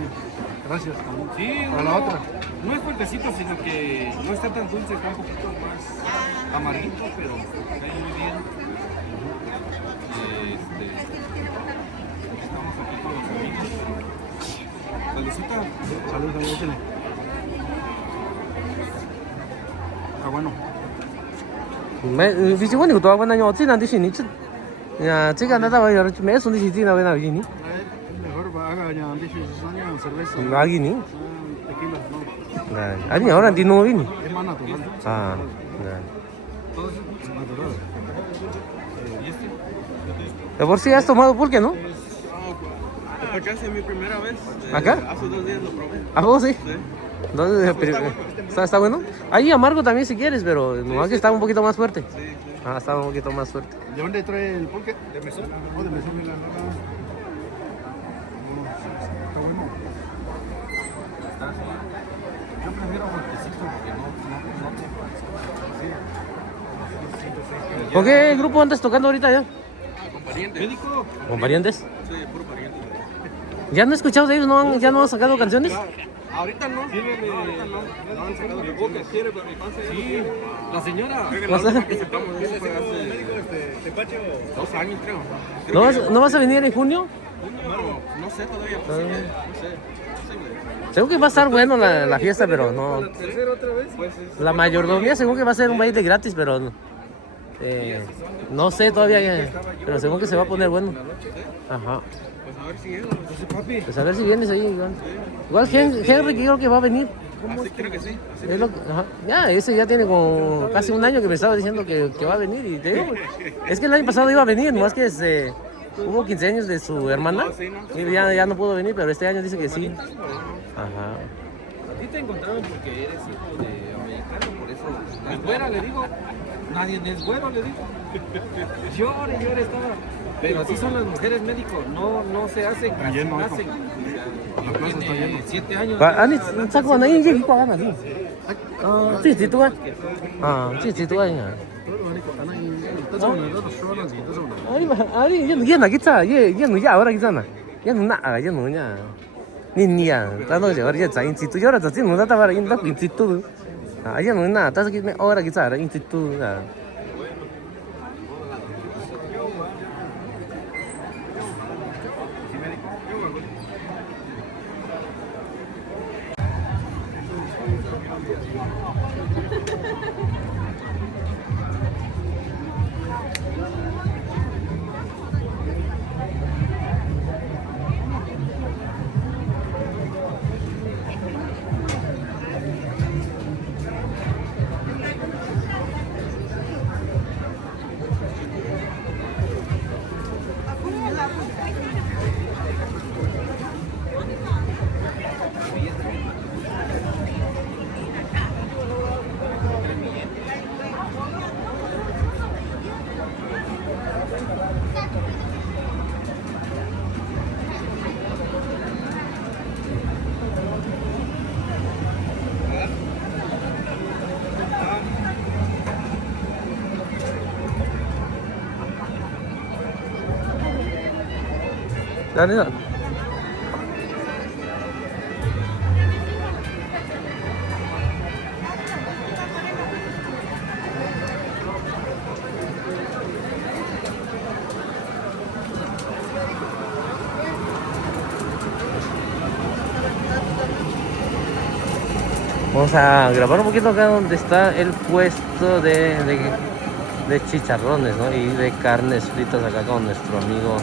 Gracias. Sí, para la otra. No es fuertecito, sino que no está tan dulce, está un poquito más amarguito, pero cae muy bien. Estamos aquí con los amigos. Saludcita. Salud, échale. Está bueno. Vì chứ có nhiều tòa bên này nhỏ chứ nào đi xin chứ. Ya, chica, nada, vaya, me es un disciplina, ven a Vini. Mejor haga ya cerveza. ¿Va Vini? Tequila, no. A mí ahora no Vini. Es más natural. Ah, Todo es natural. de por sí has tomado pulque, ¿no? Acá es mi primera vez. ¿Acá? Hace 2 días lo probé. ¿A vos sí? Sí. Entonces, ¿Está bueno? Ahí amargo también si quieres, pero nomás que está un poquito más fuerte. Sí. Está un poquito más fuerte. ¿De dónde trae el pulque? ¿De mesón? Oh, de mesón. Está bueno. Yo prefiero fuertecito porque no. ¿Con qué grupo andas tocando ahorita ya? Con parientes. ¿Médico? ¿Con parientes? Sí, puro pariente. ¿Ya no he escuchado de ellos? ¿Ya no han sacado canciones? Ahorita no. Ahorita no. No han sacado mi boca. ¿Quiere para mi panza? Sí. La señora. ¿Vas a- Que sacamos eso fue hace 2 años, creo. ¿No vas a venir en junio? No sé todavía. No sé. Según que va a estar bueno la fiesta, pero no. ¿La tercera otra vez? Pues es. La mayordomía según que va a ser un baile gratis, pero no sé todavía, pero según que se va a poner bueno. Ajá. Pues a ver si es. Entonces, papi. Pues a ver si vienes ahí, igual. Igual Henry creo que va a venir. Así creo que sí. Así Es lo que- ajá. Ya, ese ya tiene como casi un año que me estaba diciendo que va a venir. Y te digo, es que el año pasado iba a venir, nomás que hubo 15 años de su hermana y ya no pudo venir, pero este año dice que sí. Ajá. A ti te encontraron porque eres hijo de americano, por eso. ¿Es güera, le digo? Nadie es güero, le digo. Llore, estaba. Pero así son las mujeres médicos, no se hacen, así lleno, nacen. La plaza está llena. 7 años. Ani, saco na yun, hindi ko akan na. Sí, tú vas. Sí, tú vas. Yan na kita, yan ya ahora kita na. Yan na. Niya, tanto ya ahora ya sa instituto, ahora sa sino data para in da instituto. Yan na, tas kita ahora kita ara instituto. 아니야. Vamos a grabar un poquito acá donde está el puesto de chicharrones, ¿no? Y de carnes fritas acá con nuestro amigo.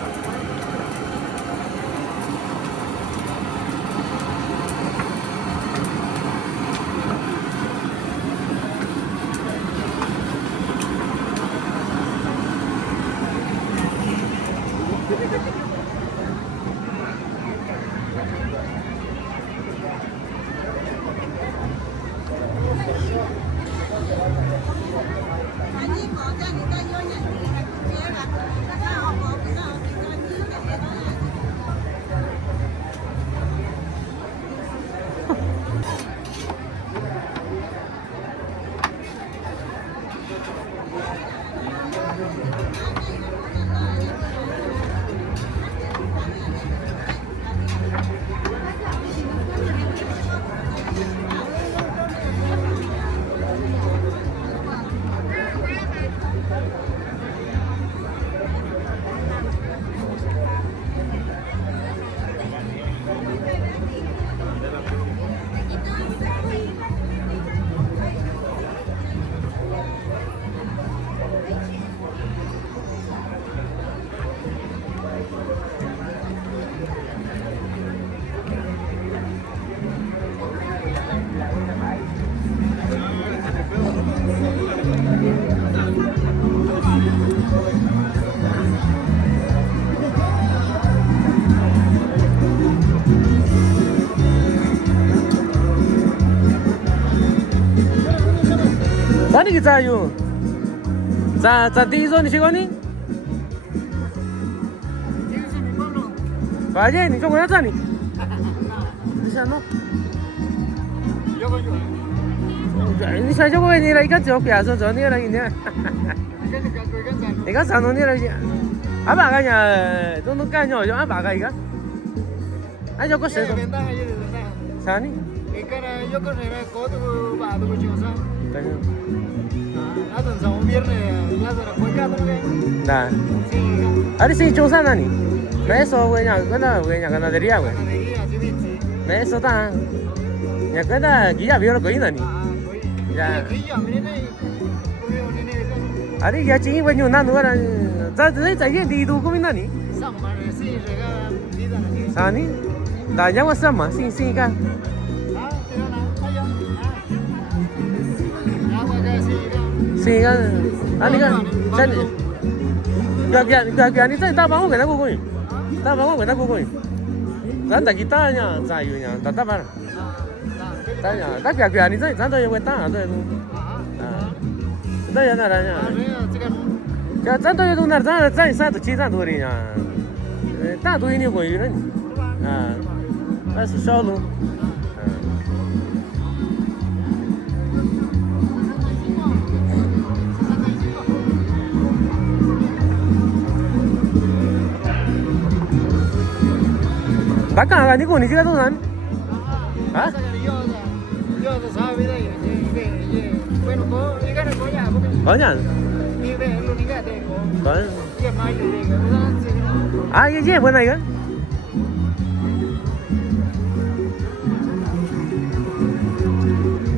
Sani kita ayo. Tiso ni sigoni. Vaya ni cómo ya Sani. Dice no. Ni sa yo ko ni ra ikan jo pya so ni ra ni. Ikan sa no ni ra. Apa kanya? Tunggu kanya yo apa kaya? Ayo ko se. Sani. Ikan yo ko se ko tu ba tu ko sa. Nah, ada sih jualan nih. Meso gue nya ganadería gue. Meso ta. Ya kena gila biar kau ini nih. Ya. Ada ya cing gue nyunan orang. Jadi di itu kau ini nih. Sani. Tanya apa sama? Sing kan. Sí, ani kan, gak ni saya tak bangun kita kukuin, tak bangun kita kukuin. Kan tak kita nya, sayunya, tak apa. Tanya, tak gak ni saya, tak yang kita ada itu. Tak yang naranya. Ya, tak yang tu naranya, saya satu cita tu ni nya. Tak tu ini kau ini. Masih solo. Bakal nggak nih kau nih juga tuh kan? Hah? Banyak. Ah iya buena kan?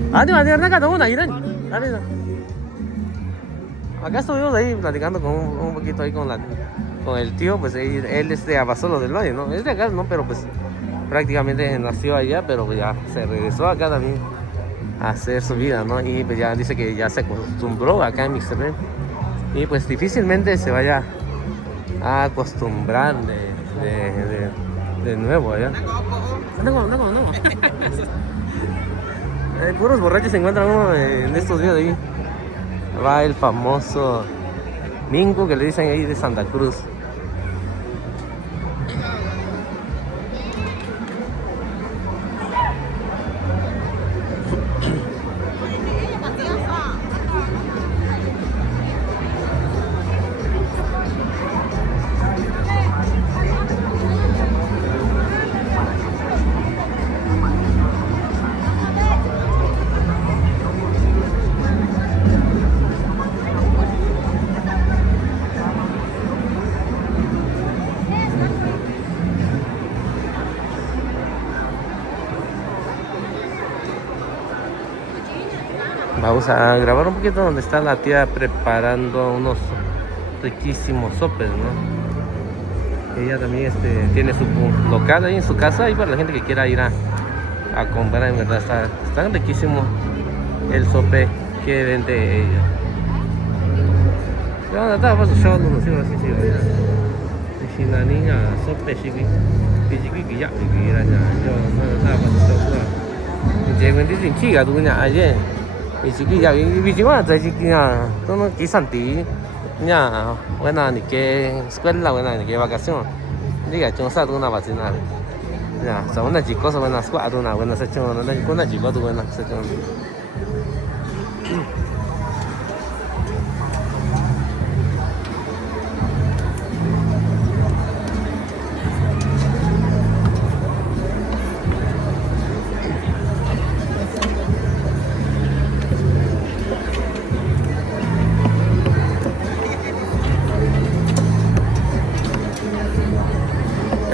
Ada nada tahu nggak ini? Ada. Acá estoy yo ahí platicando con un poquito ahí con el tío, pues él es de Abasolo del Valle, ¿no? Es de acá, ¿no? Pero pues prácticamente nació allá, pero pues ya se regresó acá también a hacer su vida, ¿no? Y pues ya dice que ya se acostumbró acá en Mixtepec y pues difícilmente se vaya a acostumbrar de nuevo allá. No. Puros borrachos se encuentran uno en estos días de ahí. Va el famoso Mingo que le dicen ahí de Santa Cruz. Vamos a grabar un poquito donde está la tía preparando unos riquísimos sopes, ¿no? Ella también tiene su local ahí en su casa y para la gente que quiera ir a comprar, en verdad está riquísimo el sope que vende ella. Yo estaba pasando los hijos así, si la niña sope chiqui que ya vivirá ya. Yo no estaba pasando llego en dicen chica tú ya ayer y chiqui ya vivió ya chiqui ya no quisan ti ya buena ni que escuela buena ni que vacación diga yo sa una vacacional ya son una chicos buena escuela una buena sección una chico tu buena sección.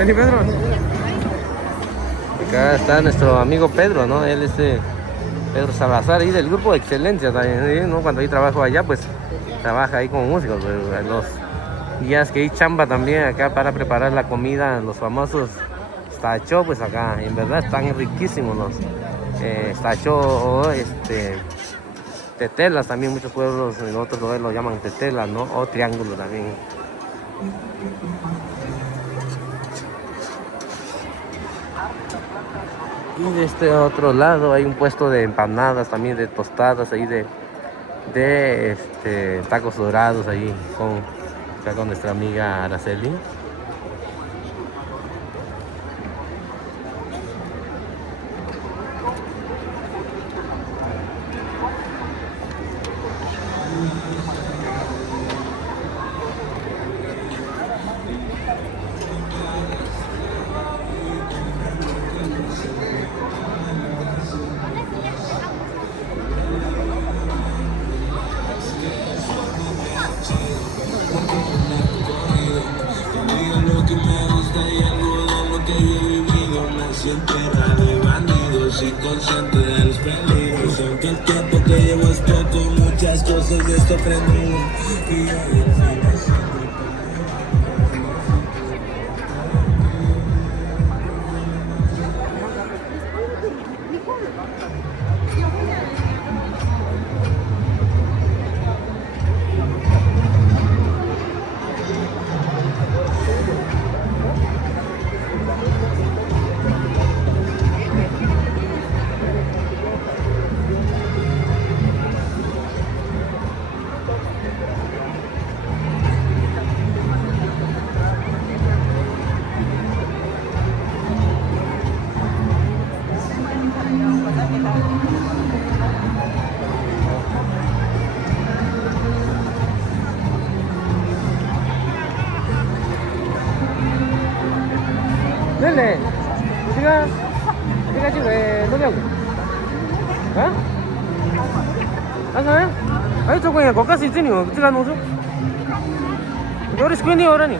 Pedro. Acá está nuestro amigo Pedro, ¿no? Él es Pedro Salazar, ahí del grupo de Excelencia también, ¿no? Cuando ahí trabajo allá, pues trabaja ahí como músico. Pues, en los días que hay chamba también acá para preparar la comida, los famosos tacho, pues acá, en verdad están riquísimos los tacho o tetelas también, muchos pueblos en otros lugares lo llaman tetelas, ¿no? O triángulo también. Y de este otro lado hay un puesto de empanadas también, de tostadas ahí de tacos dorados ahí acá con nuestra amiga Araceli. Tierra de bandidos, inconsciente de los peligros. Aunque el tiempo que llevo es poco, muchas cosas de esto aprendí. Y 네네. 우리가 지금 왜 노냐고? 어? 안 가요? 아니 저거 그냥 거기까지 있더니 어떻게 가는 거죠? 너리 스크린이 오라니.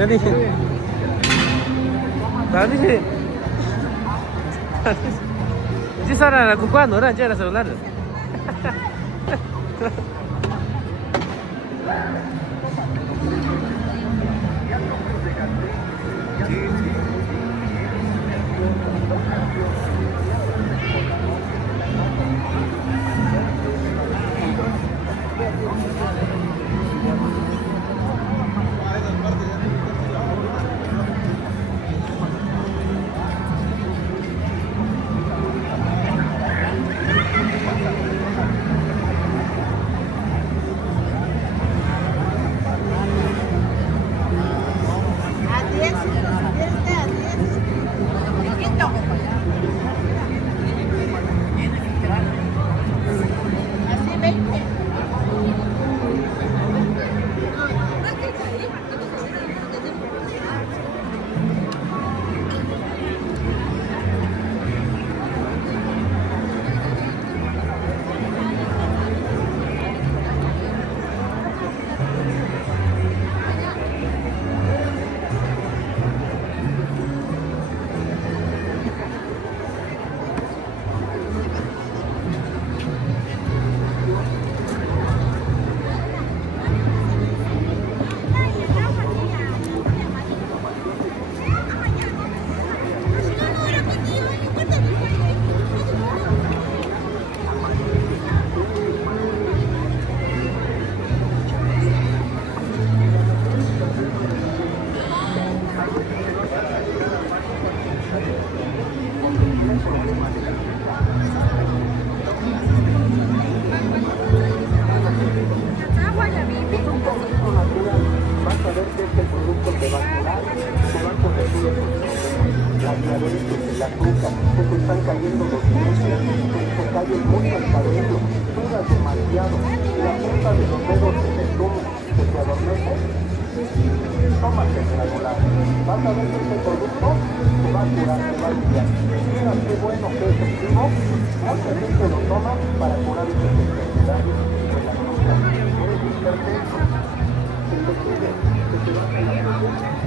Ya dije. Sí, Sara, la cucuando, ¿verdad? Ya era celular.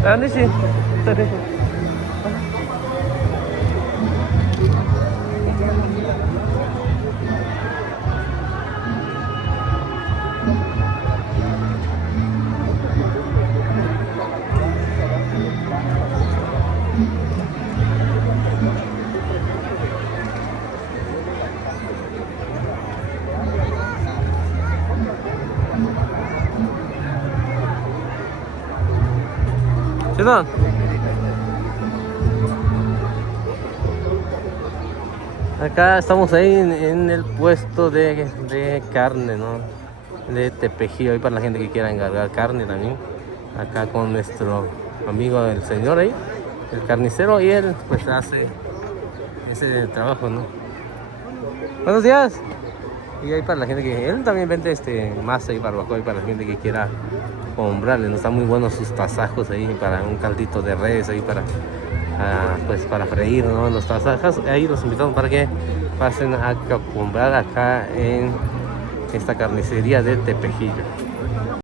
¿Dónde sí? Perdón. Acá estamos ahí en el puesto de carne, ¿no? De Tepejillo, ahí para la gente que quiera encargar carne también. Acá con nuestro amigo el señor ahí, el carnicero, y él pues hace ese trabajo, ¿no? Buenos días. Y ahí para la gente que él también vende masa y barbacoa, y para la gente que quiera comprarle, ¿no? Están muy buenos sus tasajos ahí para un caldito de res ahí para pues para freír, ¿no? Los tasajos. Ahí los invitamos para que pasen a comprar acá en esta carnicería de Tepejillo.